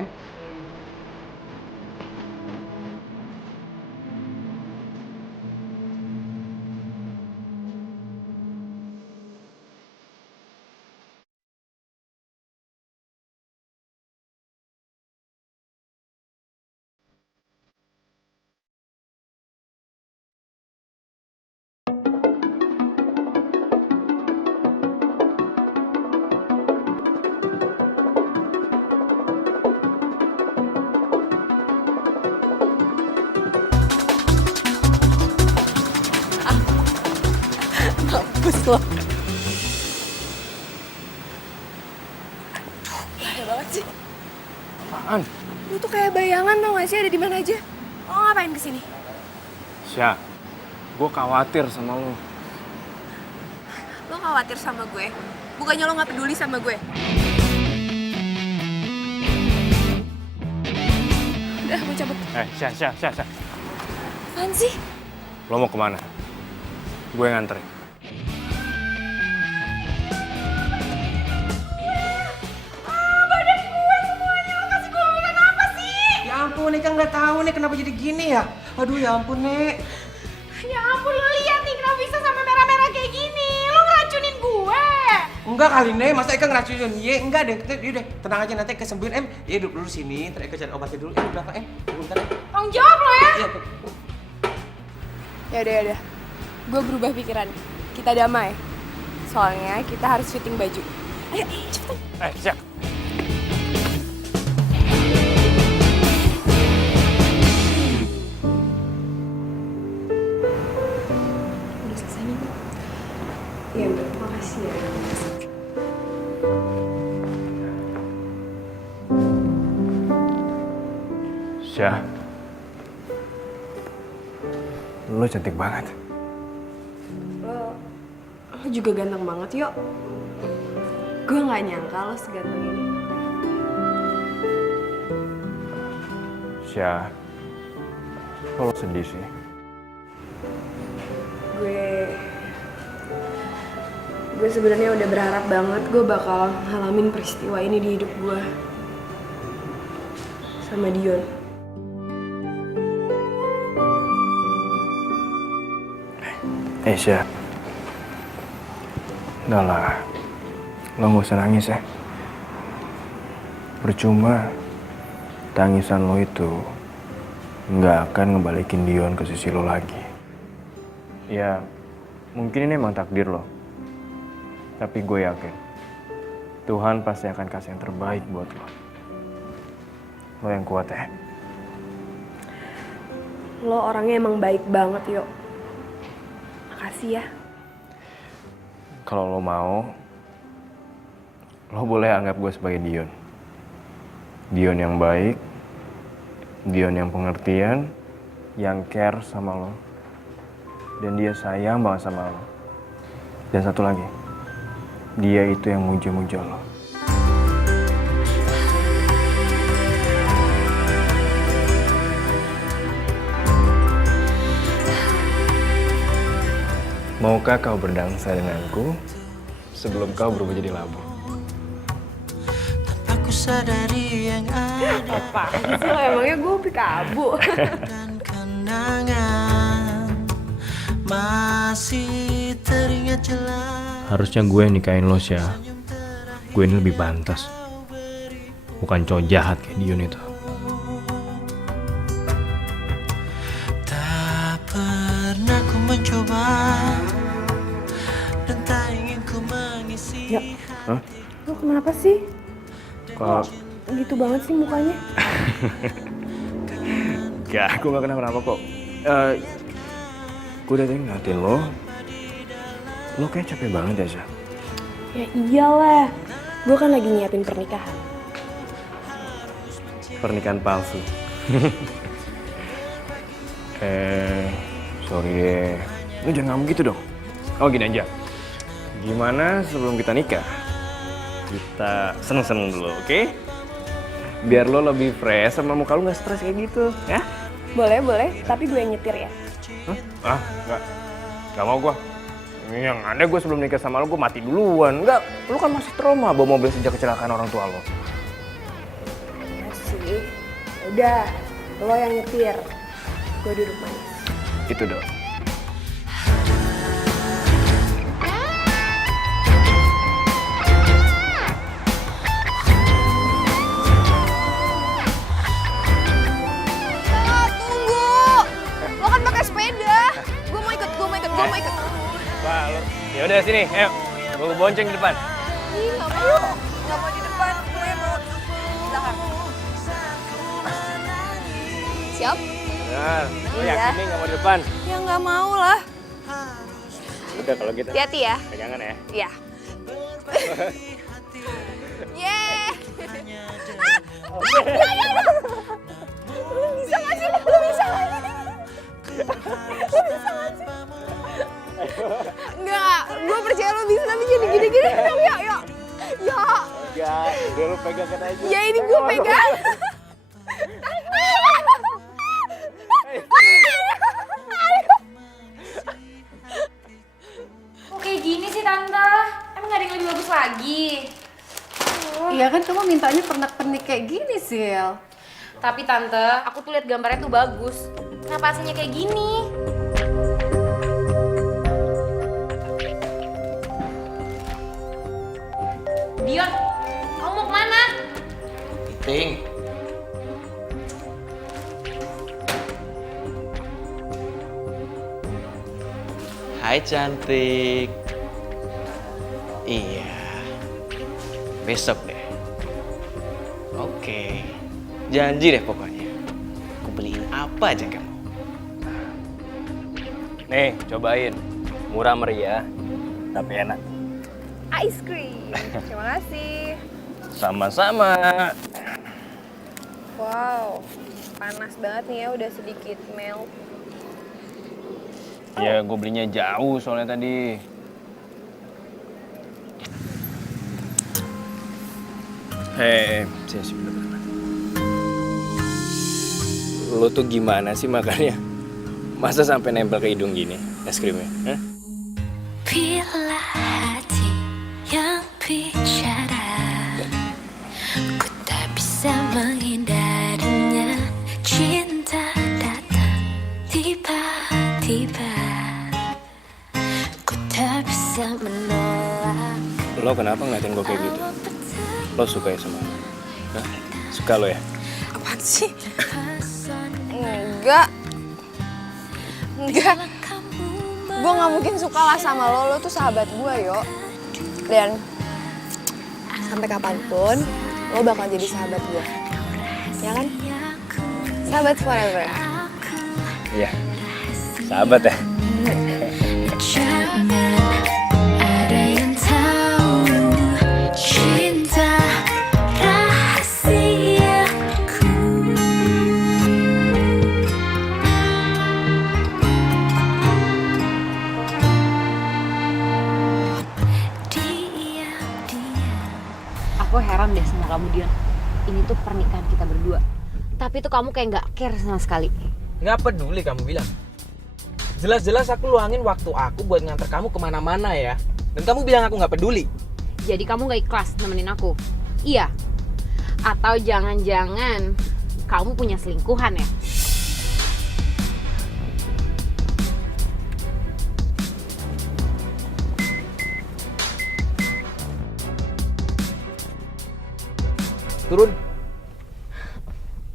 Mampus lo. Bahaya banget sih. Apaan? Lu tuh kayak bayangan tau gak sih ada di mana aja? Lo ngapain kesini? Syah, gue khawatir sama lo. Lo khawatir sama gue? Bukannya lo gak peduli sama gue? Udah, gue cabut. Syah. Apaan sih? Lo mau kemana? Gue nganterin. Badan gue semuanya, lo kasih gue makan apa sih? Ya ampun, Nek, nggak tahu nih kenapa jadi gini ya. Aduh ya ampun, Nek. Ya ampun, lo lihat nih kenapa bisa sampai merah-merah kayak gini. Lo ngeracunin gue. Enggak kali, Nek. Masa Eka ngeracunin? Iya, enggak deh. Udah, tenang aja nanti kesembuhin, Ya duduk dulu sini, ntar Eka cari obatnya dulu. Di belakang, Bentar, Tanggung jawab lo ya. Iya, Ya udah. Gue berubah pikiran. Kita damai. Soalnya kita harus fitting baju. Ayo, cepetan. Syah. Udah selesai nih. Iya, Mbak. Makasih ya. Syah. Lo cantik banget. Lo juga ganteng banget, Yok. Gue gak nyangka lo seganteng ini. Syah, kok lo sedih sih? Gue sebenarnya udah berharap banget gue bakal ngalamin peristiwa ini di hidup gue. Sama Dion. Syah. Udah lah, lo gak usah nangis ya. Percuma, tangisan lo itu nggak akan ngebalikin Dion ke sisi lo lagi. Ya, mungkin ini emang takdir lo. Tapi gue yakin, Tuhan pasti akan kasih yang terbaik buat lo. Lo yang kuat ya. Lo orangnya emang baik banget, Yok. Makasih ya. Kalau lo mau, lo boleh anggap gue sebagai Dion. Dion yang baik, Dion yang pengertian, yang care sama lo, dan dia sayang banget sama lo. Dan satu lagi, dia itu yang muja-muja lo. Maukah kau berdansa denganku sebelum kau berubah jadi labu? Aku sadari yang ada. Apaan sih lo, emangnya gue pikabu? Dan kenangan masih teringat jelas. Harusnya gue yang nikahin lo, Syah. Gue ini lebih pantas. Bukan cowok jahat kayak Dion itu. Tak pernah ku mencoba dan tak ingin ku mengisi. Ya, Hah? lo kenapa sih? Kok? Gitu banget sih mukanya. Gak, aku gak kenapa-napa kok. Gue udah tadi ngeliatin lo. Lo kayak capek banget ya, Syah. Ya iyalah, gue kan lagi nyiapin pernikahan. Pernikahan palsu. Sorry deh. Lo jangan ngomong gitu dong. Oh gini aja. Gimana sebelum kita nikah? Kita seneng-seneng dulu, oke? Biar lo lebih fresh sama muka lo gak stres kayak gitu, ya? Boleh, tapi gue yang nyetir ya. Hah? Gak mau gue. Yang ada gue sebelum nikah sama lo, gue mati duluan. Enggak, lo kan masih trauma bawa mobil sejak kecelakaan orang tua lo. Ya sih, udah, lo yang nyetir. Gue duduk manis. Itu dong. Wah, ya udah sini, ayo. Gue bonceng di depan. Ih, nggak mau di depan, gue mau di belakang. Siap? Benar, lo Iya. yakin nih gak mau di depan? Ya nggak mau lah. Udah kalau gitu. Hati-hati ya. Pegangan ya. Iya. Yeay. Lu bisa nggak sih? Lu bisa nggak sih? Lu bisa nggak sih? Enggak, gue percaya lu bisa, tapi jadi gini-gini. Ya. Enggak, udah lo pegangkan aja. Ya ini gue pegang. Kok kayak gini sih Tante? Emang gak ada yang lebih bagus lagi? Iya kan kamu mintanya pernak-pernik kayak gini, Sil. Tapi Tante, aku tuh lihat gambarnya tuh bagus. Kenapa aslinya kayak gini? Dion, kamu mau kemana? Ting. Hai cantik. Iya. Besok deh. Oke. Janji deh pokoknya. Aku beliin apa aja kamu. Nih, cobain. Murah meriah, tapi enak. Ice cream. Terima kasih. Sama-sama. Wow, panas banget nih ya, udah sedikit melt. Ya, gue belinya jauh soalnya tadi. Hei, sini. Lo tuh gimana sih makannya? Masa sampai nempel ke hidung gini es krimnya? Hah? Bila hati yang bicara, ku tak bisa menghindarinya. Cinta datang tiba-tiba, ku tak bisa menolak. Lo kenapa ngeliatin gue kayak gitu? Lo suka ya sama lo? Hah? Suka lo ya? Apaan sih? Enggak. Gue gak mungkin suka lah sama lo tuh sahabat gue, Yo. Dan sampai kapanpun, lo bakal jadi sahabat gue. Ya kan? Sahabat forever. Iya, sahabat ya? Jangan ada yang tahu cinta rahasiaku. Gue heran deh sama kamu Dion. Ini tuh pernikahan kita berdua. Tapi tuh kamu kayak nggak care sama sekali. Nggak peduli kamu bilang. Jelas-jelas aku luangin waktu aku buat nganter kamu kemana-mana ya. Dan kamu bilang aku nggak peduli. Jadi kamu nggak ikhlas nemenin aku? Iya? Atau jangan-jangan kamu punya selingkuhan ya? Turun.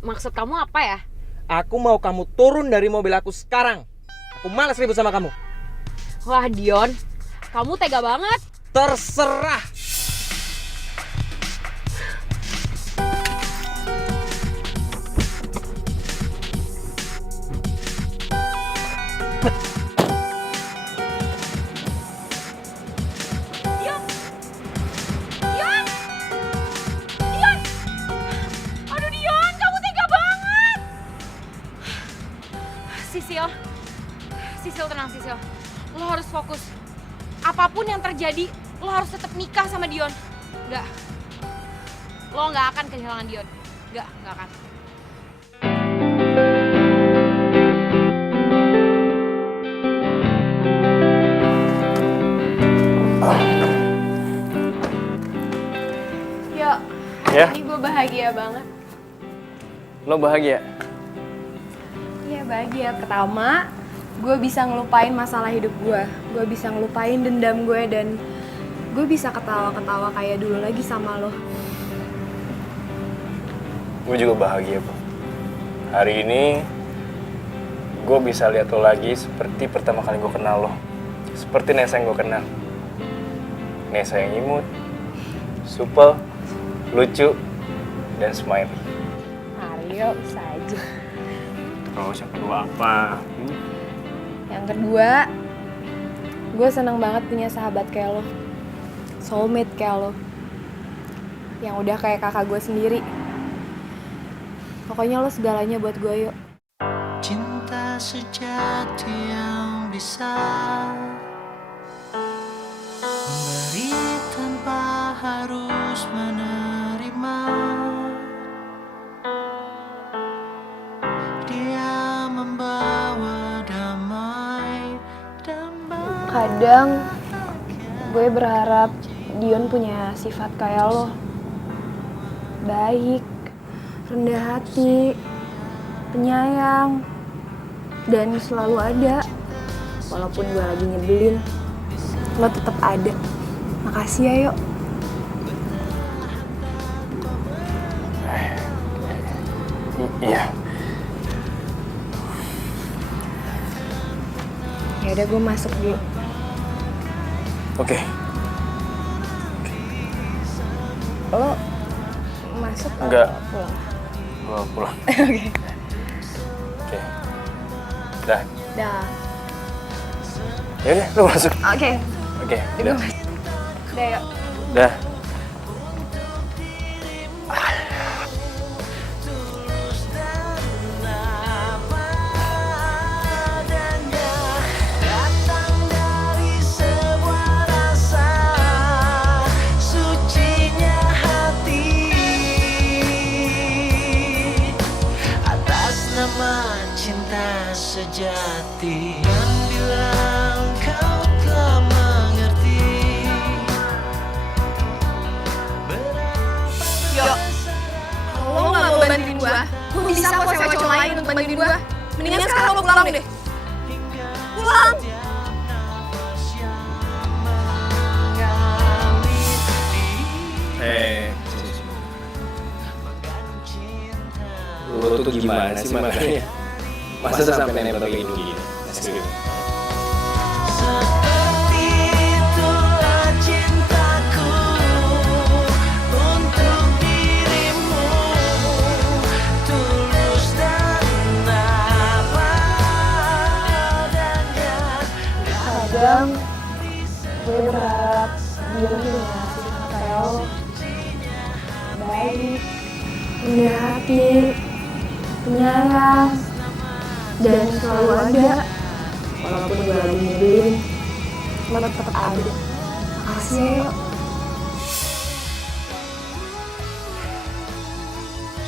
Maksud kamu apa ya? Aku mau kamu turun dari mobil aku sekarang. Aku malas ribut sama kamu. Wah Dion, kamu tega banget. Terserah. Sisil, tenang Sisil. Lo harus fokus. Apapun yang terjadi, lo harus tetap nikah sama Dion. Enggak. Lo nggak akan kehilangan Dion. Nggak akan. Yo, Ya? ini gue bahagia banget. Lo bahagia? Iya bahagia. Pertama, gue bisa ngelupain masalah hidup gue. Gue bisa ngelupain dendam gue dan gue bisa ketawa-ketawa kayak dulu lagi sama lo. Gue juga bahagia, Bang. Hari ini gue bisa lihat lo lagi seperti pertama kali gue kenal lo. Seperti Nesa yang gue kenal. Nesa yang imut, supel, lucu, dan smiley. Mario, bisa aja. Terus yang kedua apa? Yang kedua, gue seneng banget punya sahabat kayak lo. Soulmate kayak lo. Yang udah kayak kakak gue sendiri. Pokoknya lo segalanya buat gue, yuk. Cinta sejati yang bisa memberi tanpa harus menerima. Dia membawa damai dan Kadang gue berharap Dion punya sifat kayak lo. Baik, rendah hati, penyayang, dan selalu ada. Walaupun gue lagi nyebelin, lo tetap ada. Makasih ya, yuk. Iya. Ya udah, gue masuk dulu. Oke. Lo masuk atau Enggak. pulang? Gue pulang. Oke. Oke. Dah. Dah. Yaudah, lo masuk. Oke. Oke. Gue Dah. masuk. Dah, yuk. Dah. sucinya hati atas nama cinta sejati. Dan bila kau telah mengerti Yuk. Kalau lo gak mau bantuin gue bisa kok sewa cowok lain untuk bantuin gue. Mendingan sekarang lo pulang deh. Pulang! Lo tuh gimana sih makanya? Masa sampai nempel kayak gini? seperti itulah cintaku untuk dirimu, tulus dan apa adanya. Kadang gue berharap dia punya sifat kayak lo. Baik, rendah hati, penyayang, dan selalu ada. Walaupun gue lagi nyebelin, lo tetap ada. Makasih ya, yuk.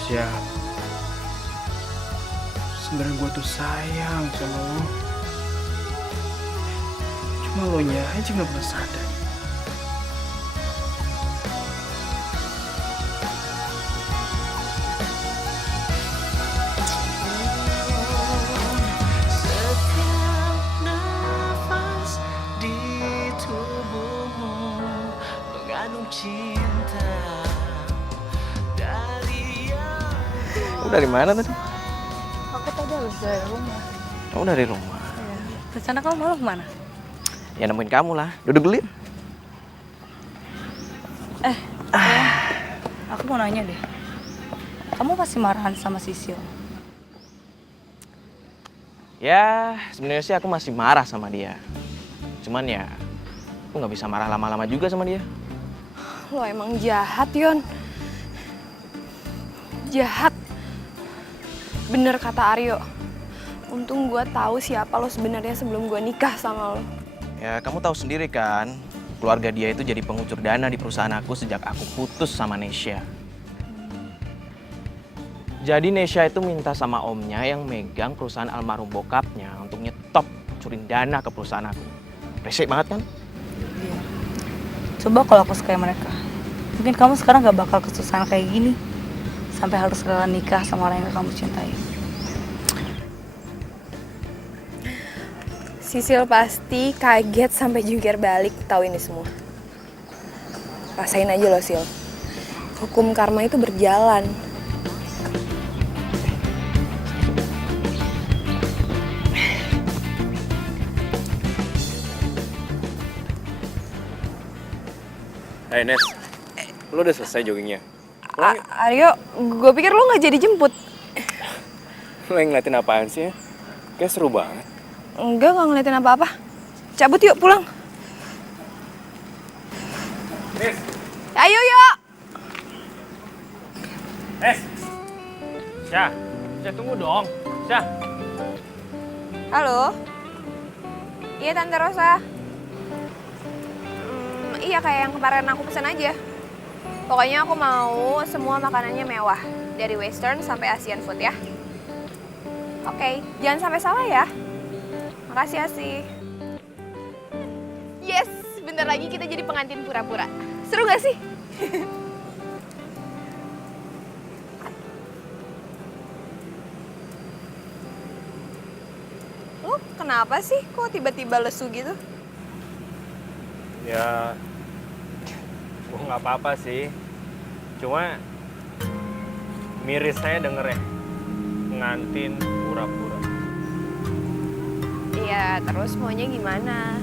Nesya, sebenarnya gue tuh sayang sama lo. Cuma lo nya aja nggak pernah sadar. Setiap nafas di tubuhmu mengandung cinta dari yang Kamu dari mana tadi? Aku tadi habis dari rumah. Kamu dari rumah. Iya. Rencana kamu malam kemana? Ya nemuin kamu lah. Duduk dulu. Yuk. Aku mau nanya deh. Kamu pasti marahan sama Sisil? Ya, sebenarnya sih aku masih marah sama dia. Cuman ya, aku nggak bisa marah lama-lama juga sama dia. Lo emang jahat, Yon. Jahat. Bener kata Aryo. Untung gue tahu siapa lo sebenarnya sebelum gue nikah sama lo. Ya, kamu tahu sendiri kan, keluarga dia itu jadi pengucur dana di perusahaan aku sejak aku putus sama Nesya. Jadi Nesya itu minta sama omnya yang megang perusahaan almarhum bokapnya untuk nyetop curin dana ke perusahaan aku. Resik banget kan? Iya. Coba kalau aku kayak mereka, mungkin kamu sekarang gak bakal kesusahan kayak gini. Sampai harus rela nikah sama orang yang kamu cintai. Sisil pasti kaget sampai jungkir balik tahu ini semua. Rasain aja lo, Sil. Hukum karma itu berjalan. Hai Nes, lo udah selesai joggingnya? Aryo, gue pikir lo nggak jadi jemput. Lo yang ngeliatin apaan sih ya? Kayak seru banget. Enggak ngeliatin apa-apa. Cabut yuk, pulang. Nes! Ayo yuk! Nes! Syah! Syah tunggu dong! Syah! Halo? Iya, Tante Rosa. Iya, kayak yang kemarin aku pesan aja. Pokoknya aku mau semua makanannya mewah. Dari western sampai Asian food ya. Oke, jangan sampai salah ya. Makasih, Asi. Yes, bentar lagi kita jadi pengantin pura-pura. Seru gak sih? Lu kenapa sih? Kok tiba-tiba lesu gitu? Ya, gue nggak apa-apa sih. Cuma miris saya denger ya, pengantin pura-pura. Iya, terus maunya gimana?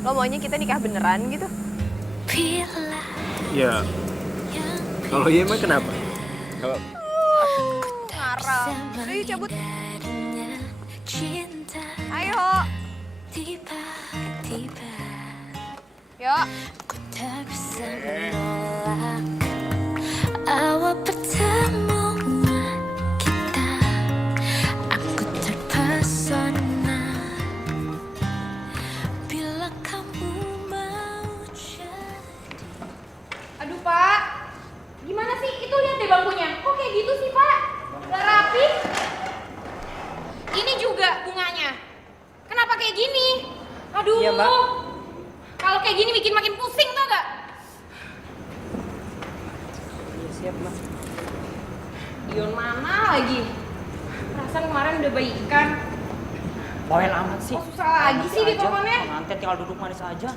Lo maunya kita nikah beneran gitu? Ya, kalau iya emang kenapa? Kalau Ngarang. Udah yuk cabut. Ayo. Yuk. Awal pertemuan kita, aku terpesona bila kamu mau jadi. Aduh Pak, gimana sih? Itu lihat deh bangkunya. Kok kayak gitu sih Pak? Gak rapi. Ini juga bunganya. Kenapa kayak gini? Aduh. Iya, Mbak. Kalau kayak gini bikin makin pusing tau gak? Iya, siap, Mas. Dion mana lagi? Perasaan kemarin udah baikan. Bawel amat sih. Kok susah lagi sih di teleponnya? Pengantin tinggal duduk manis aja.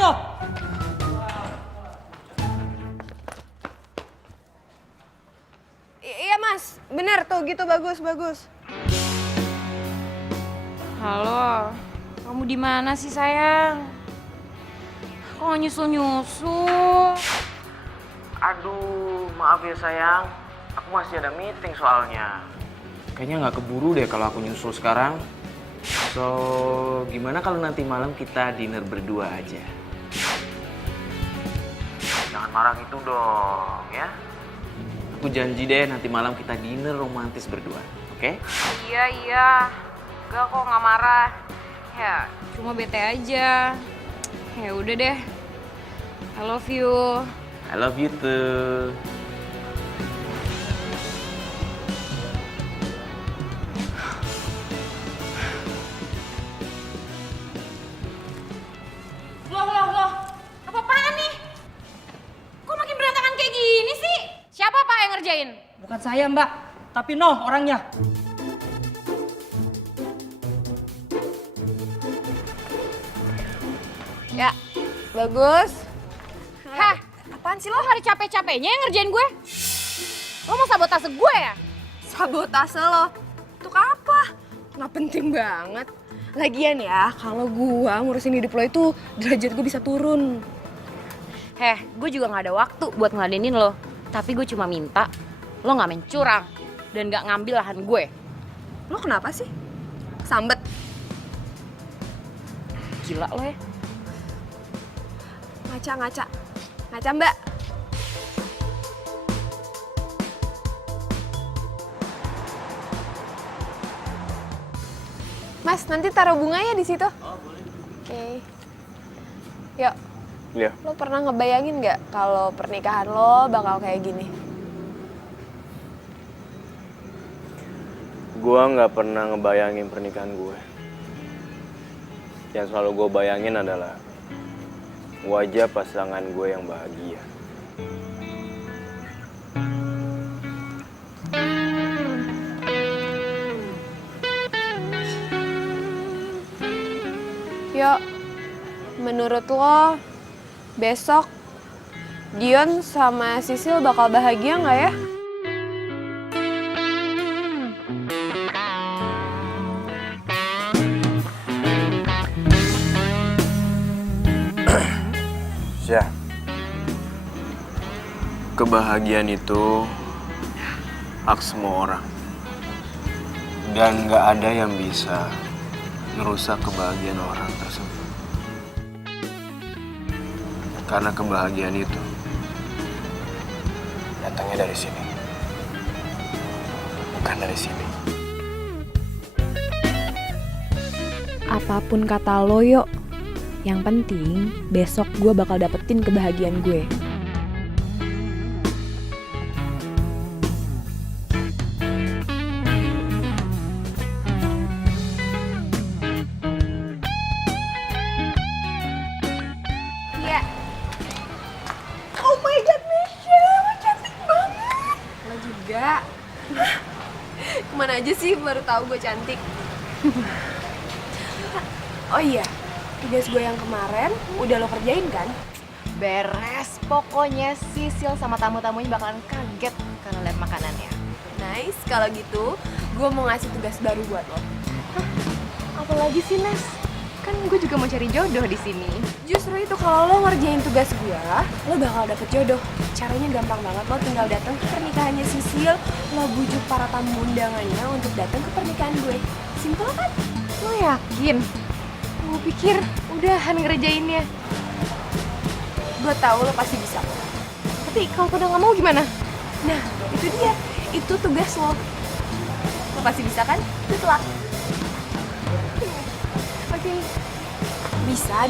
itu? Iya mas, bener tuh gitu bagus. Halo, kamu di mana sih sayang? Kok nggak nyusul-nyusul? Aduh, maaf ya sayang. Aku masih ada meeting soalnya. Kayaknya nggak keburu deh kalau aku nyusul sekarang. So, gimana kalau nanti malam kita dinner berdua aja? Jangan marah gitu dong, ya. Aku janji deh nanti malam kita dinner romantis berdua, oke? Iya. Gak kok nggak marah. Ya, cuma bete aja. Ya udah deh. I love you. I love you too. Loh. Apa-apaan nih? Kok makin berantakan kayak gini sih? Siapa Pak yang ngerjain? Bukan saya mbak, tapi Noh orangnya. Ya, bagus. Hah? Apaan sih lo hari capek-capeknya yang ngerjain gue? Lo mau sabotase gue ya? Sabotase lo? Untuk apa? Nggak penting banget. Lagian ya, kalau gua ngurusin hidup lo itu derajat gue bisa turun. Gue juga nggak ada waktu buat ngeladenin lo. Tapi gue cuma minta lo nggak main curang dan nggak ngambil lahan gue. Lo kenapa sih? Sambet? Gila lo ya. Ngaca mbak. Mas, nanti taruh bunganya di situ. Oh, boleh. Oke. Yuk. Iya. Lo pernah ngebayangin nggak kalau pernikahan lo bakal kayak gini? Gue nggak pernah ngebayangin pernikahan gue. Yang selalu gue bayangin adalah wajah pasangan gue yang bahagia. Yuk, menurut lo besok Dion sama Sisil bakal bahagia nggak ya? Ya, kebahagiaan itu hak semua orang. Dan nggak ada yang bisa merusak kebahagiaan orang tersebut. Karena kebahagiaan itu datangnya dari sini, bukan dari sini. Apapun kata lo yuk, yang penting besok gue bakal dapetin kebahagiaan gue. Iya. Oh my god, Misha, lo cantik banget. Lo juga. Kemana aja sih baru tahu gue cantik. Oh iya, tugas gue yang kemarin udah lo kerjain kan? Beres, pokoknya Sisil sama tamu-tamunya bakalan kaget karena lihat makanannya. Nice, kalau gitu gue mau ngasih tugas baru buat lo. Apalagi sih, Nes? Kan gue juga mau cari jodoh di sini. Justru itu kalau lo ngerjain tugas gue, lo bakal dapet jodoh. Caranya gampang banget, lo tinggal datang ke pernikahannya Sisil, lo bujuk para tamu undangannya untuk datang ke pernikahan gue. Simpel kan? Lo yakin? Gue pikir udahan ngerjainnya. Gue tahu lo pasti bisa. Tapi kalau udah nggak mau gimana? Nah, itu dia. Itu tugas lo. Lo pasti bisa kan? Good luck. Oke. Bisa.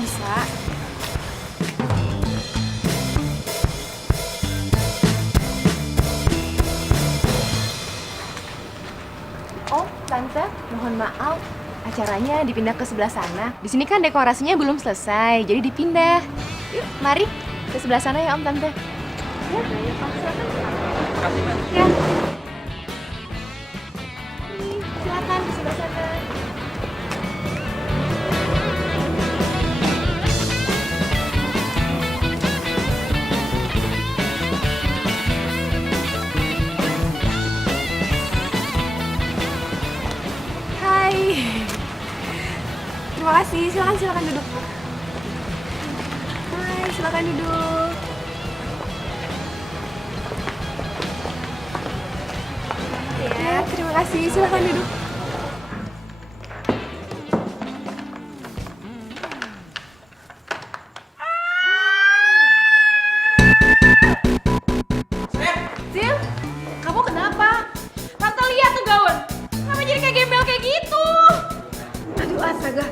Oh, Tante, mohon maaf. Acaranya dipindah ke sebelah sana. Di sini kan dekorasinya belum selesai, jadi dipindah. Yuk, mari ke sebelah sana ya Om Tante. Ya, ya. Silakan ke sebelah sana. Terima kasih, silakan duduk. Hai, silakan duduk. Ya, terima kasih, silakan duduk. Sil, kamu kenapa? Tante lihat tuh gaun. Kenapa jadi kayak gembel kayak gitu? Aduh astaga.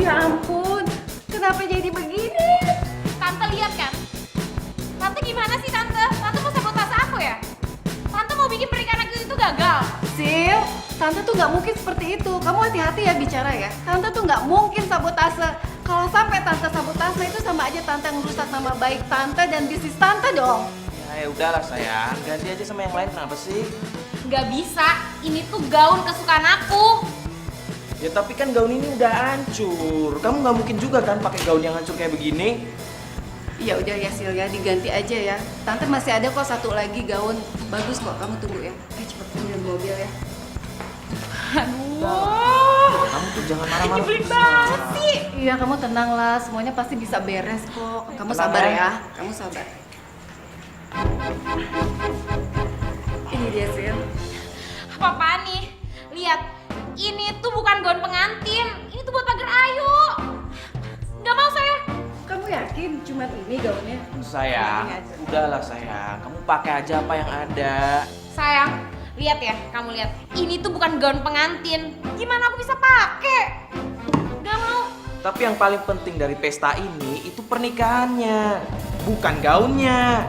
Ya ampun, kenapa jadi begini? Tante lihat kan? Tante gimana sih tante? Tante mau sabotase aku ya? Tante mau bikin pernikahan aku itu gagal. Sil, tante tuh nggak mungkin seperti itu. Kamu hati-hati ya bicara ya. Tante tuh nggak mungkin sabotase. Kalau sampai tante sabotase itu sama aja tante ngerusak nama baik tante dan bisnis tante dong. Ya udahlah sayang, ganti aja sama yang lain kenapa sih? Nggak bisa, ini tuh gaun kesukaan aku. Ya tapi kan gaun ini udah hancur. Kamu nggak mungkin juga kan pakai gaun yang hancur kayak begini. Ya udah ya Sil ya, diganti aja ya. Tante masih ada kok satu lagi gaun bagus kok. Kamu tunggu ya. Cepet ambil mobil ya. Aduh. Kamu tuh jangan marah-marah. Nyebelin banget sih. Iya, kamu tenang lah. Semuanya pasti bisa beres kok. Kamu Tenang sabar ya. ya. Kamu sabar. Ini dia Sil. Apa-apaan nih? Lihat, ini tuh bukan gaun pengantin. Ini tuh buat pagar ayu. Nggak mau saya. Kamu yakin cuma ini gaunnya? Sayang, udahlah sayang. Kamu pakai aja apa yang ada. Sayang, lihat ya, kamu lihat. Ini tuh bukan gaun pengantin. Gimana aku bisa pakai? Nggak mau. Tapi yang paling penting dari pesta ini itu pernikahannya, bukan gaunnya.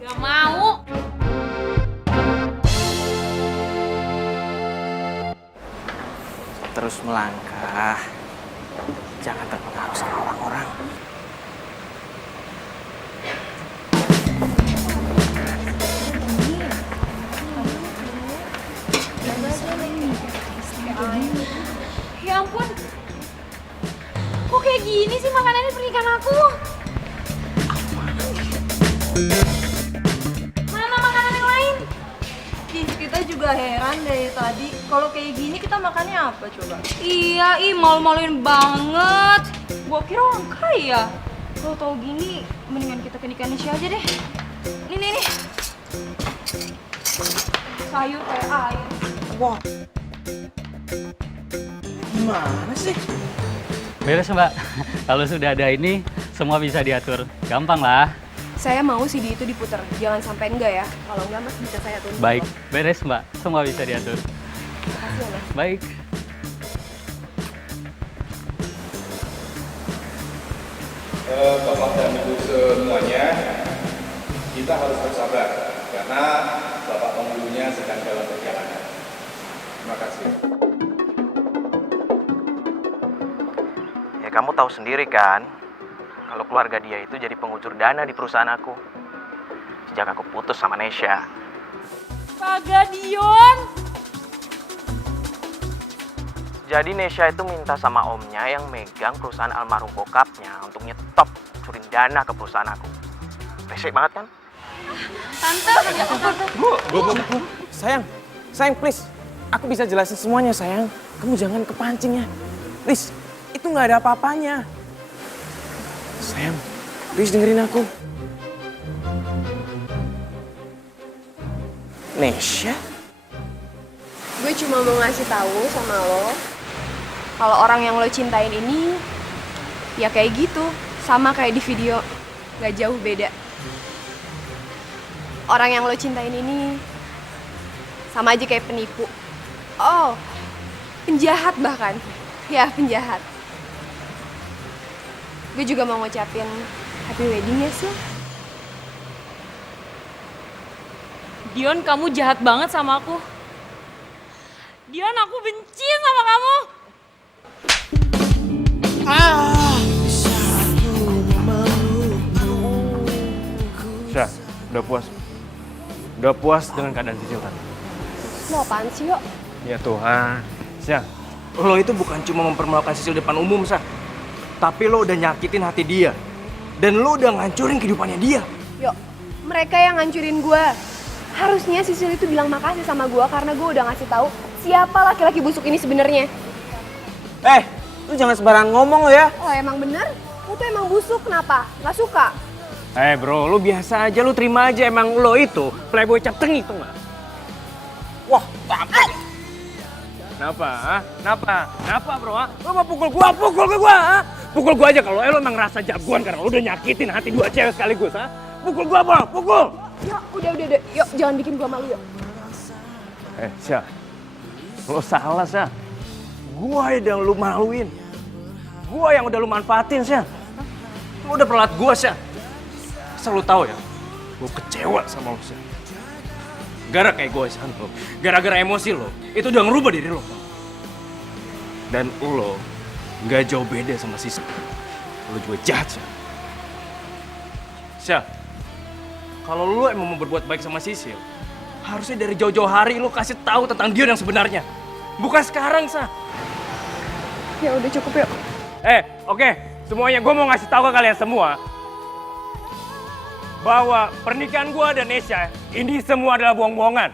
Nggak mau. Terus melangkah, jangan terpengaruh sama orang-orang. Ya ampun. Kok kayak gini sih makanannya pernikahan aku? Mana makanan yang lain? Ih, kita juga heran dari tadi. Kalau kayak gini kita makannya apa coba? Iya, malu-maluin banget. Gua kira orang kaya. Kalau tau gini, mendingan kita ke nikahan Nesya aja deh. Nih. Sayur kayak air. Wah, gimana sih? Beres mbak, kalau sudah ada ini semua bisa diatur. Gampang lah. Saya mau CD itu diputer, jangan sampai enggak ya. Kalau enggak Mas bisa saya tuntut. Baik, beres mbak, semua bisa diatur. Makasih ya Mas. Baik. Bapak dan Ibu semuanya, kita harus bersabar karena Bapak penghulunya sedang dalam perjalanan. Terima kasih. Ya kamu tahu sendiri kan, kalau keluarga dia itu jadi pengucur dana di perusahaan aku. Sejak aku putus sama Nesya. Kagak Dion. Jadi Nesya itu minta sama omnya yang megang perusahaan almarhum bokapnya untuk nyetop curin dana ke perusahaan aku. Resek banget kan? Tante, ya ampun. Bu. Sayang please. Aku bisa jelasin semuanya sayang. Kamu jangan kepancing ya. Please, itu nggak ada apa-apanya. Sayang, please dengerin aku. Nesya? Gue cuma mau ngasih tahu sama lo kalau orang yang lo cintain ini ya kayak gitu, sama kayak di video, nggak jauh beda. Orang yang lo cintain ini sama aja kayak penipu. Oh, penjahat bahkan. Ya, penjahat. Gue juga mau ngucapin happy wedding ya sih. Dion, kamu jahat banget sama aku. Dion, aku benci sama kamu. Syah, udah puas? Udah puas dengan keadaan Sisil tadi? Lo apaan sih, yuk? Ya Tuhan. Syah, lo itu bukan cuma mempermalukan Sisil depan umum, Syah. Tapi lo udah nyakitin hati dia. Dan lo udah ngancurin kehidupannya dia. Yuk, mereka yang ngancurin gue. Harusnya Sisil itu bilang makasih sama gue karena gue udah ngasih tahu siapa laki-laki busuk ini sebenarnya? Lu jangan sembarangan ngomong lo ya. Oh emang bener? Lu tuh emang busuk, kenapa? Gak suka? Bro, lu biasa aja, lu terima aja emang lo itu playboy cap tengik tuh nggak? Wah, apa? Kenapa? Kenapa bro? Lu mau pukul gua? Pukul gua aja kalau lu emang ngerasa jagoan karena lu udah nyakitin hati 2 cewek sekaligus, ha? Pukul gua bang, pukul! Yuk, udah, yuk jangan bikin gua malu yuk. Syah, lo salah Syah. Gua yang lu maluin. Gua yang udah lu manfaatin Syah. Lu udah perlat gua Syah. Asal lu tahu ya, gua kecewa sama lu Syah. Gara kayak gue Syah, gara-gara emosi lo, itu udah ngerubah diri lo. Dan lo gak jauh beda sama Sisil. Lo juga jahat Syah. Syah, kalau lo emang mau berbuat baik sama Sisil, harusnya dari jauh-jauh hari lo kasih tahu tentang dia yang sebenarnya. Bukan sekarang, Syah. Ya udah cukup yuk. Oke. Semuanya gue mau ngasih tahu ke kalian semua bahwa pernikahan gue dan Nesya ini semua adalah bohong-bohongan.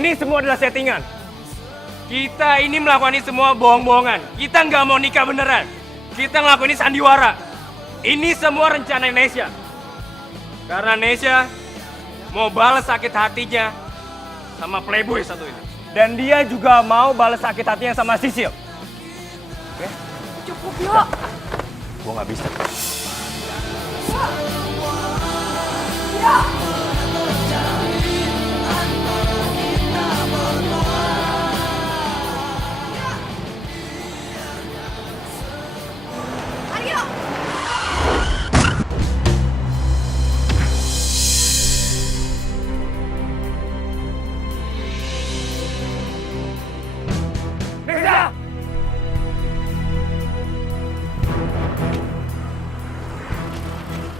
Ini semua adalah settingan. Kita ini melakukan ini semua bohong-bohongan. Kita nggak mau nikah beneran. Kita ngelakuin ini sandiwara. Ini semua rencana Nesya. Karena Nesya mau balas sakit hatinya sama playboy satu ini. Dan dia juga mau balas sakit hatinya sama Sisil. Oke? Cukup yuk. Gue nggak bisa.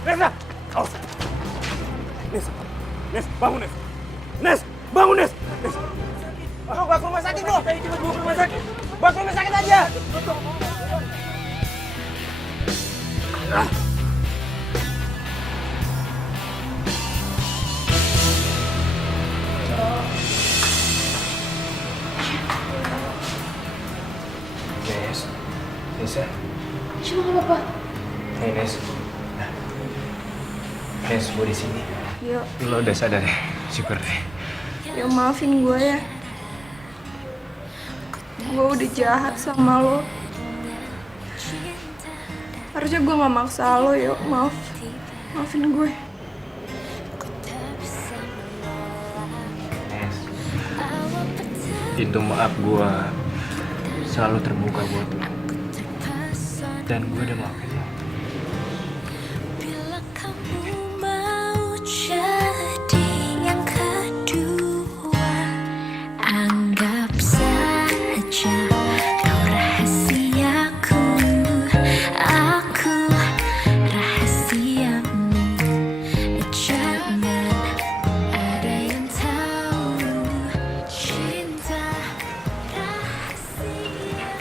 Nesa! Awas! Nes, bangun Nes! Nes, bangun Nes! Nes! Bawa ke rumah sakit bro! Bawa ke rumah sakit! Bawa ke rumah sakit aja! Nes, Nesa. Cuma nggak apa-apa. Hey Nes. Nes, gue di sini. Yuk. Lo udah sadar ya? Syukur deh. Ya maafin gue ya. Gue udah jahat sama lo. Harusnya gue gak maksa lo, yuk. Maafin gue. Nes, pintu maaf gue selalu terbuka buat lo. Dan gue udah maafin lo. Bila kamu mau jadi yang kedua, anggap saja kau rahasiaku, aku rahasiamu. Jangan ada yang tahu cinta rahasia.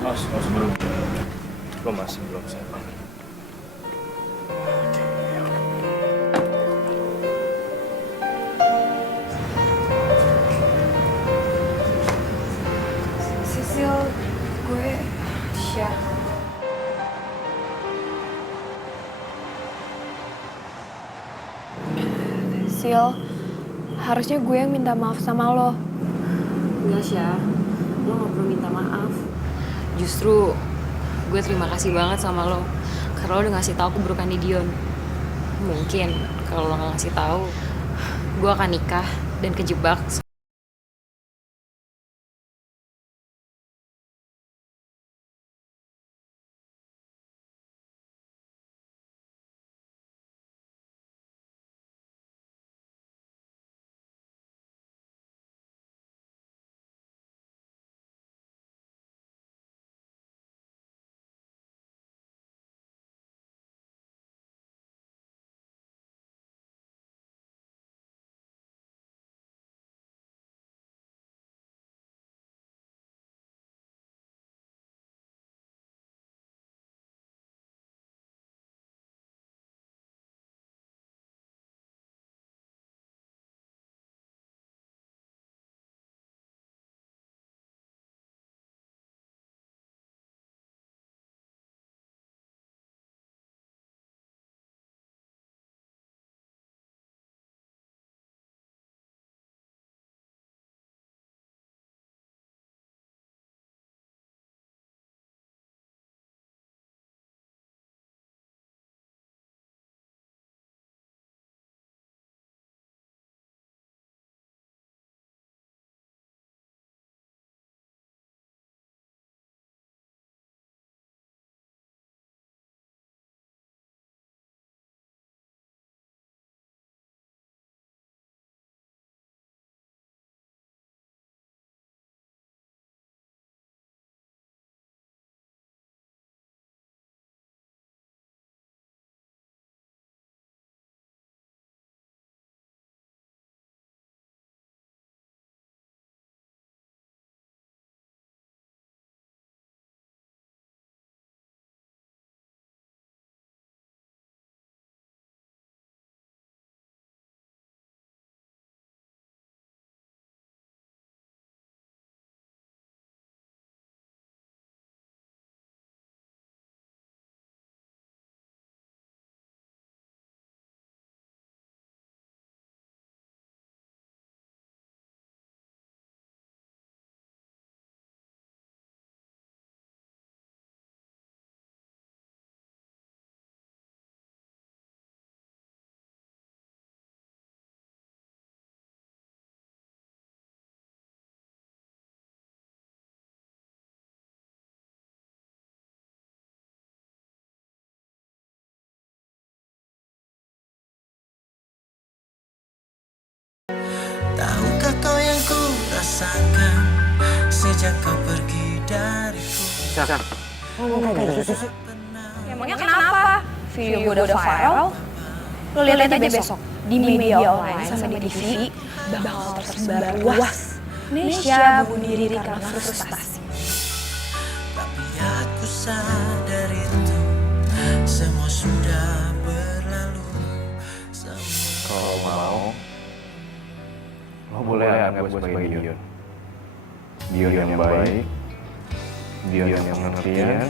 Mas, belum. Lo masih belum siap. Sisil, gue Syah. Sil, harusnya gue yang minta maaf sama lo. Enggak, Syah. Lo gak perlu minta maaf. Justru gue terima kasih banget sama lo. Karena lo udah ngasih tahu keburukan di Dion. Mungkin kalau lo gak ngasih tahu, gue akan nikah dan kejebak rasakan sejak kau pergi dariku. Ngomong kayak gitu sih. Emangnya kenapa? Video gue udah viral. Lo lihat aja besok di media online sama di TV bakal tersebar luas. Nesya bunuh diri karena frustasi. Tapi aku sadar itu semua sudah berlalu. Kalau mau, lo boleh anggap gue sebagai Dion. Dion yang baik, Dion yang pengertian,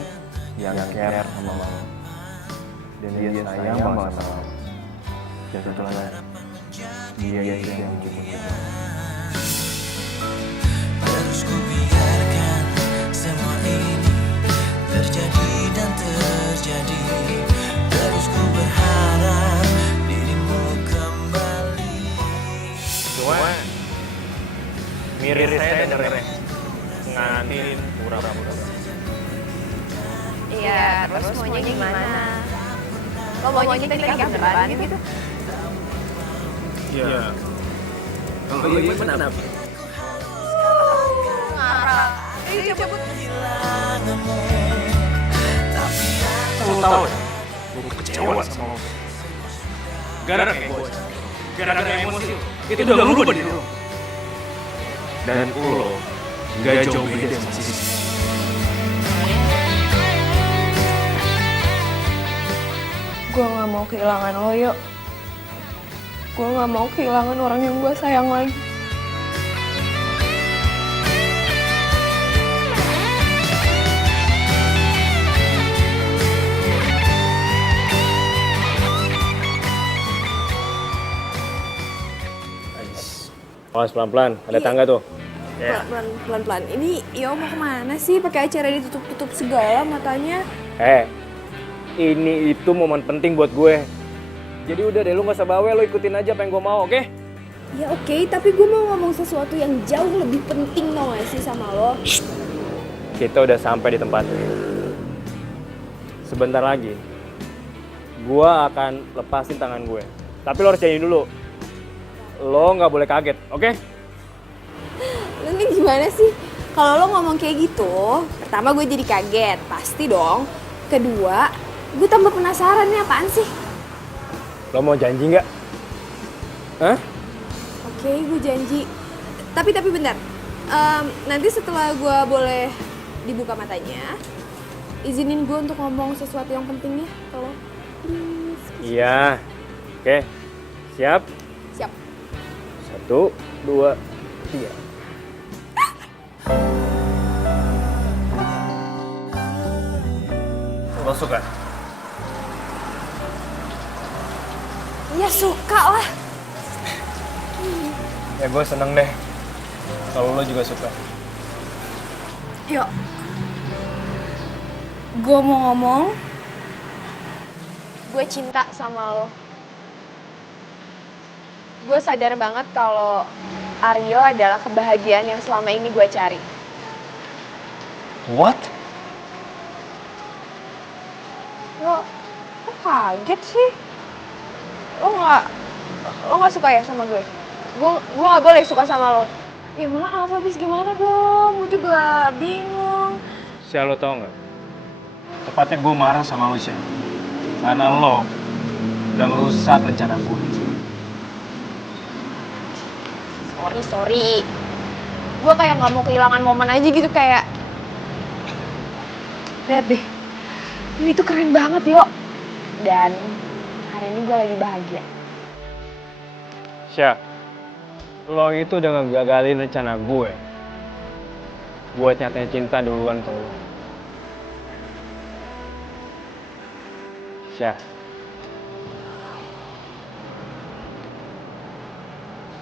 yang care sama lo. Dan dia sayang banget sama lo. Dan satu lagi, dia yang cuma Terus ku biarkan semua ini terjadi dan terjadi. Terus ku berharap dirimu kembali. Cuma mirip saya dan Reh ngantin pura-pura. Iya, terus maunya gimana? Lo maunya kita nikah beneran gitu? Iya. Kalau iya kenapa? Ngarang. Cabut. Kamu tahu ya? Gue kecewa sama lo. Gara-gara ego, gara-gara emosi, itu udah ngerubah diri lo. Dan lo gak jauh beda sama Sisi. Gue gak mau kehilangan lo, yuk. Gue gak mau kehilangan orang yang gue sayang lagi. Awas pelan-pelan, ada tangga tuh. Pelan-pelan. Ini Yo mau kemana sih? Pakai acara ditutup-tutup segala matanya. Ini itu momen penting buat gue. Jadi udah deh, lu gak usah bawel, lu ikutin aja apa yang gue mau, oke? Ya oke, tapi gue mau ngomong sesuatu yang jauh lebih penting tau gak sih sama lo? Kita udah sampai di tempat. Sebentar lagi, gue akan lepasin tangan gue. Tapi lo harus janji dulu. Lo nggak boleh kaget, oke? Lo nih gimana sih? Kalau lo ngomong kayak gitu, pertama gue jadi kaget, pasti dong. Kedua, gue tambah penasaran nih apaan sih? Lo mau janji nggak? Hah? Oke, gue janji. Tapi bentar. Nanti setelah gue boleh dibuka matanya, izinin gue untuk ngomong sesuatu yang penting ya, kalau please. Iya. Oke. Siap? Siap. 1, 2, 3. Lo suka? Ya suka lah. Ya gue seneng deh kalau lo juga suka. Yuk. Gue mau ngomong, gue cinta sama lo. Gue sadar banget kalau Aryo adalah kebahagiaan yang selama ini gue cari. What? Lo kaget sih? Lo nggak suka ya sama gue? Gue nggak boleh suka sama lo. Ya maaf, habis gimana dong? Gue juga bingung. Sia, lo tau nggak? Tepatnya gue marah sama lo, Sia. Karena lo udah merusak rencana gue. Sorry. Gue kayak nggak mau kehilangan momen aja gitu, kayak... Lihat deh, ini tuh keren banget, yo. Dan hari ini gue lagi bahagia. Sya, lo itu udah ngegagalin rencana gue buat nyatain cinta duluan ke lo. Sya,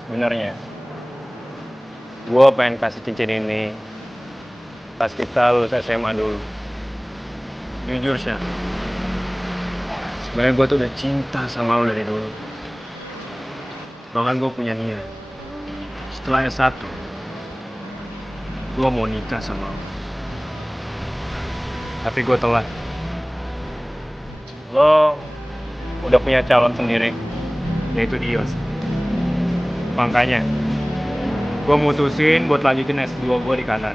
sebenarnya gue pengen kasih cincin ini pas kita lulus SMA dulu. Jujur, Sya, sebenarnya gue tuh udah cinta sama lo dari dulu. Bahkan gue punya niat, setelah S1, gue mau nikah sama lo. Tapi gue telat. Lo udah punya calon sendiri, yaitu Dion. Makanya, gue mutusin buat lanjutin S2 gue di kanan.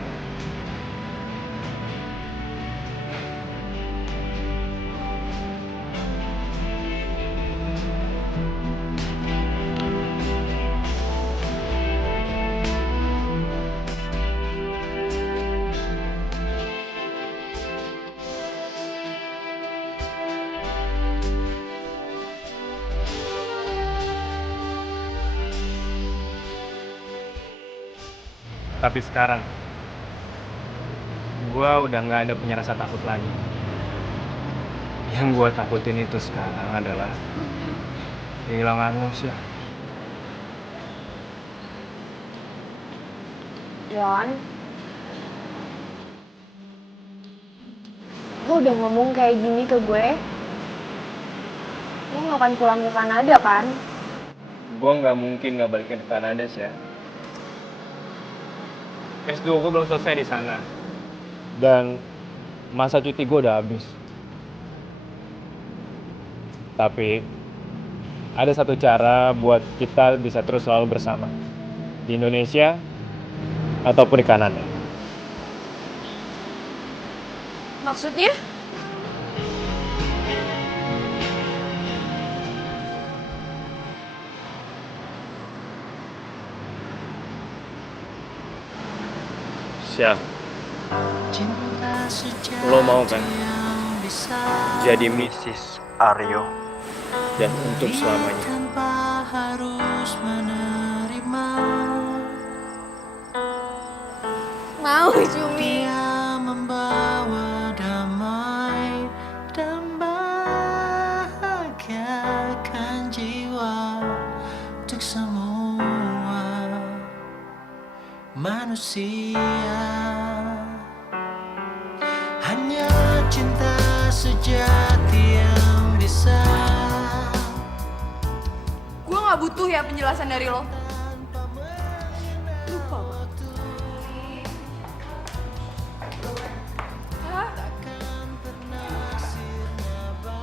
Tapi sekarang, gue udah nggak ada punya rasa takut lagi. Yang gue takutin itu sekarang adalah kehilangan lo sih. Yon, lo udah ngomong kayak gini ke gue, lo gak akan pulang ke Kanada kan? Gue nggak mungkin nggak balik ke Kanada sih. S2 gue belum selesai di sana. Dan masa cuti gue udah habis. Tapi ada satu cara buat kita bisa terus selalu bersama. Di Indonesia ataupun di Kanada. Maksudnya? Siap. Lo mau kan jadi Mrs. Aryo dan untuk selamanya? Tanpa harus menerima. Mau, Cumi. Dia membawa damai dan bahagiakan jiwa untuk semua manusia. Hanya cinta sejati yang bisa. Gue gak butuh ya penjelasan dari lo. Lupa. Hah?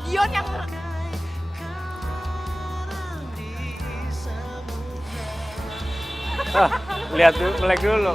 Dion yang... Lihat dulu, melek dulu.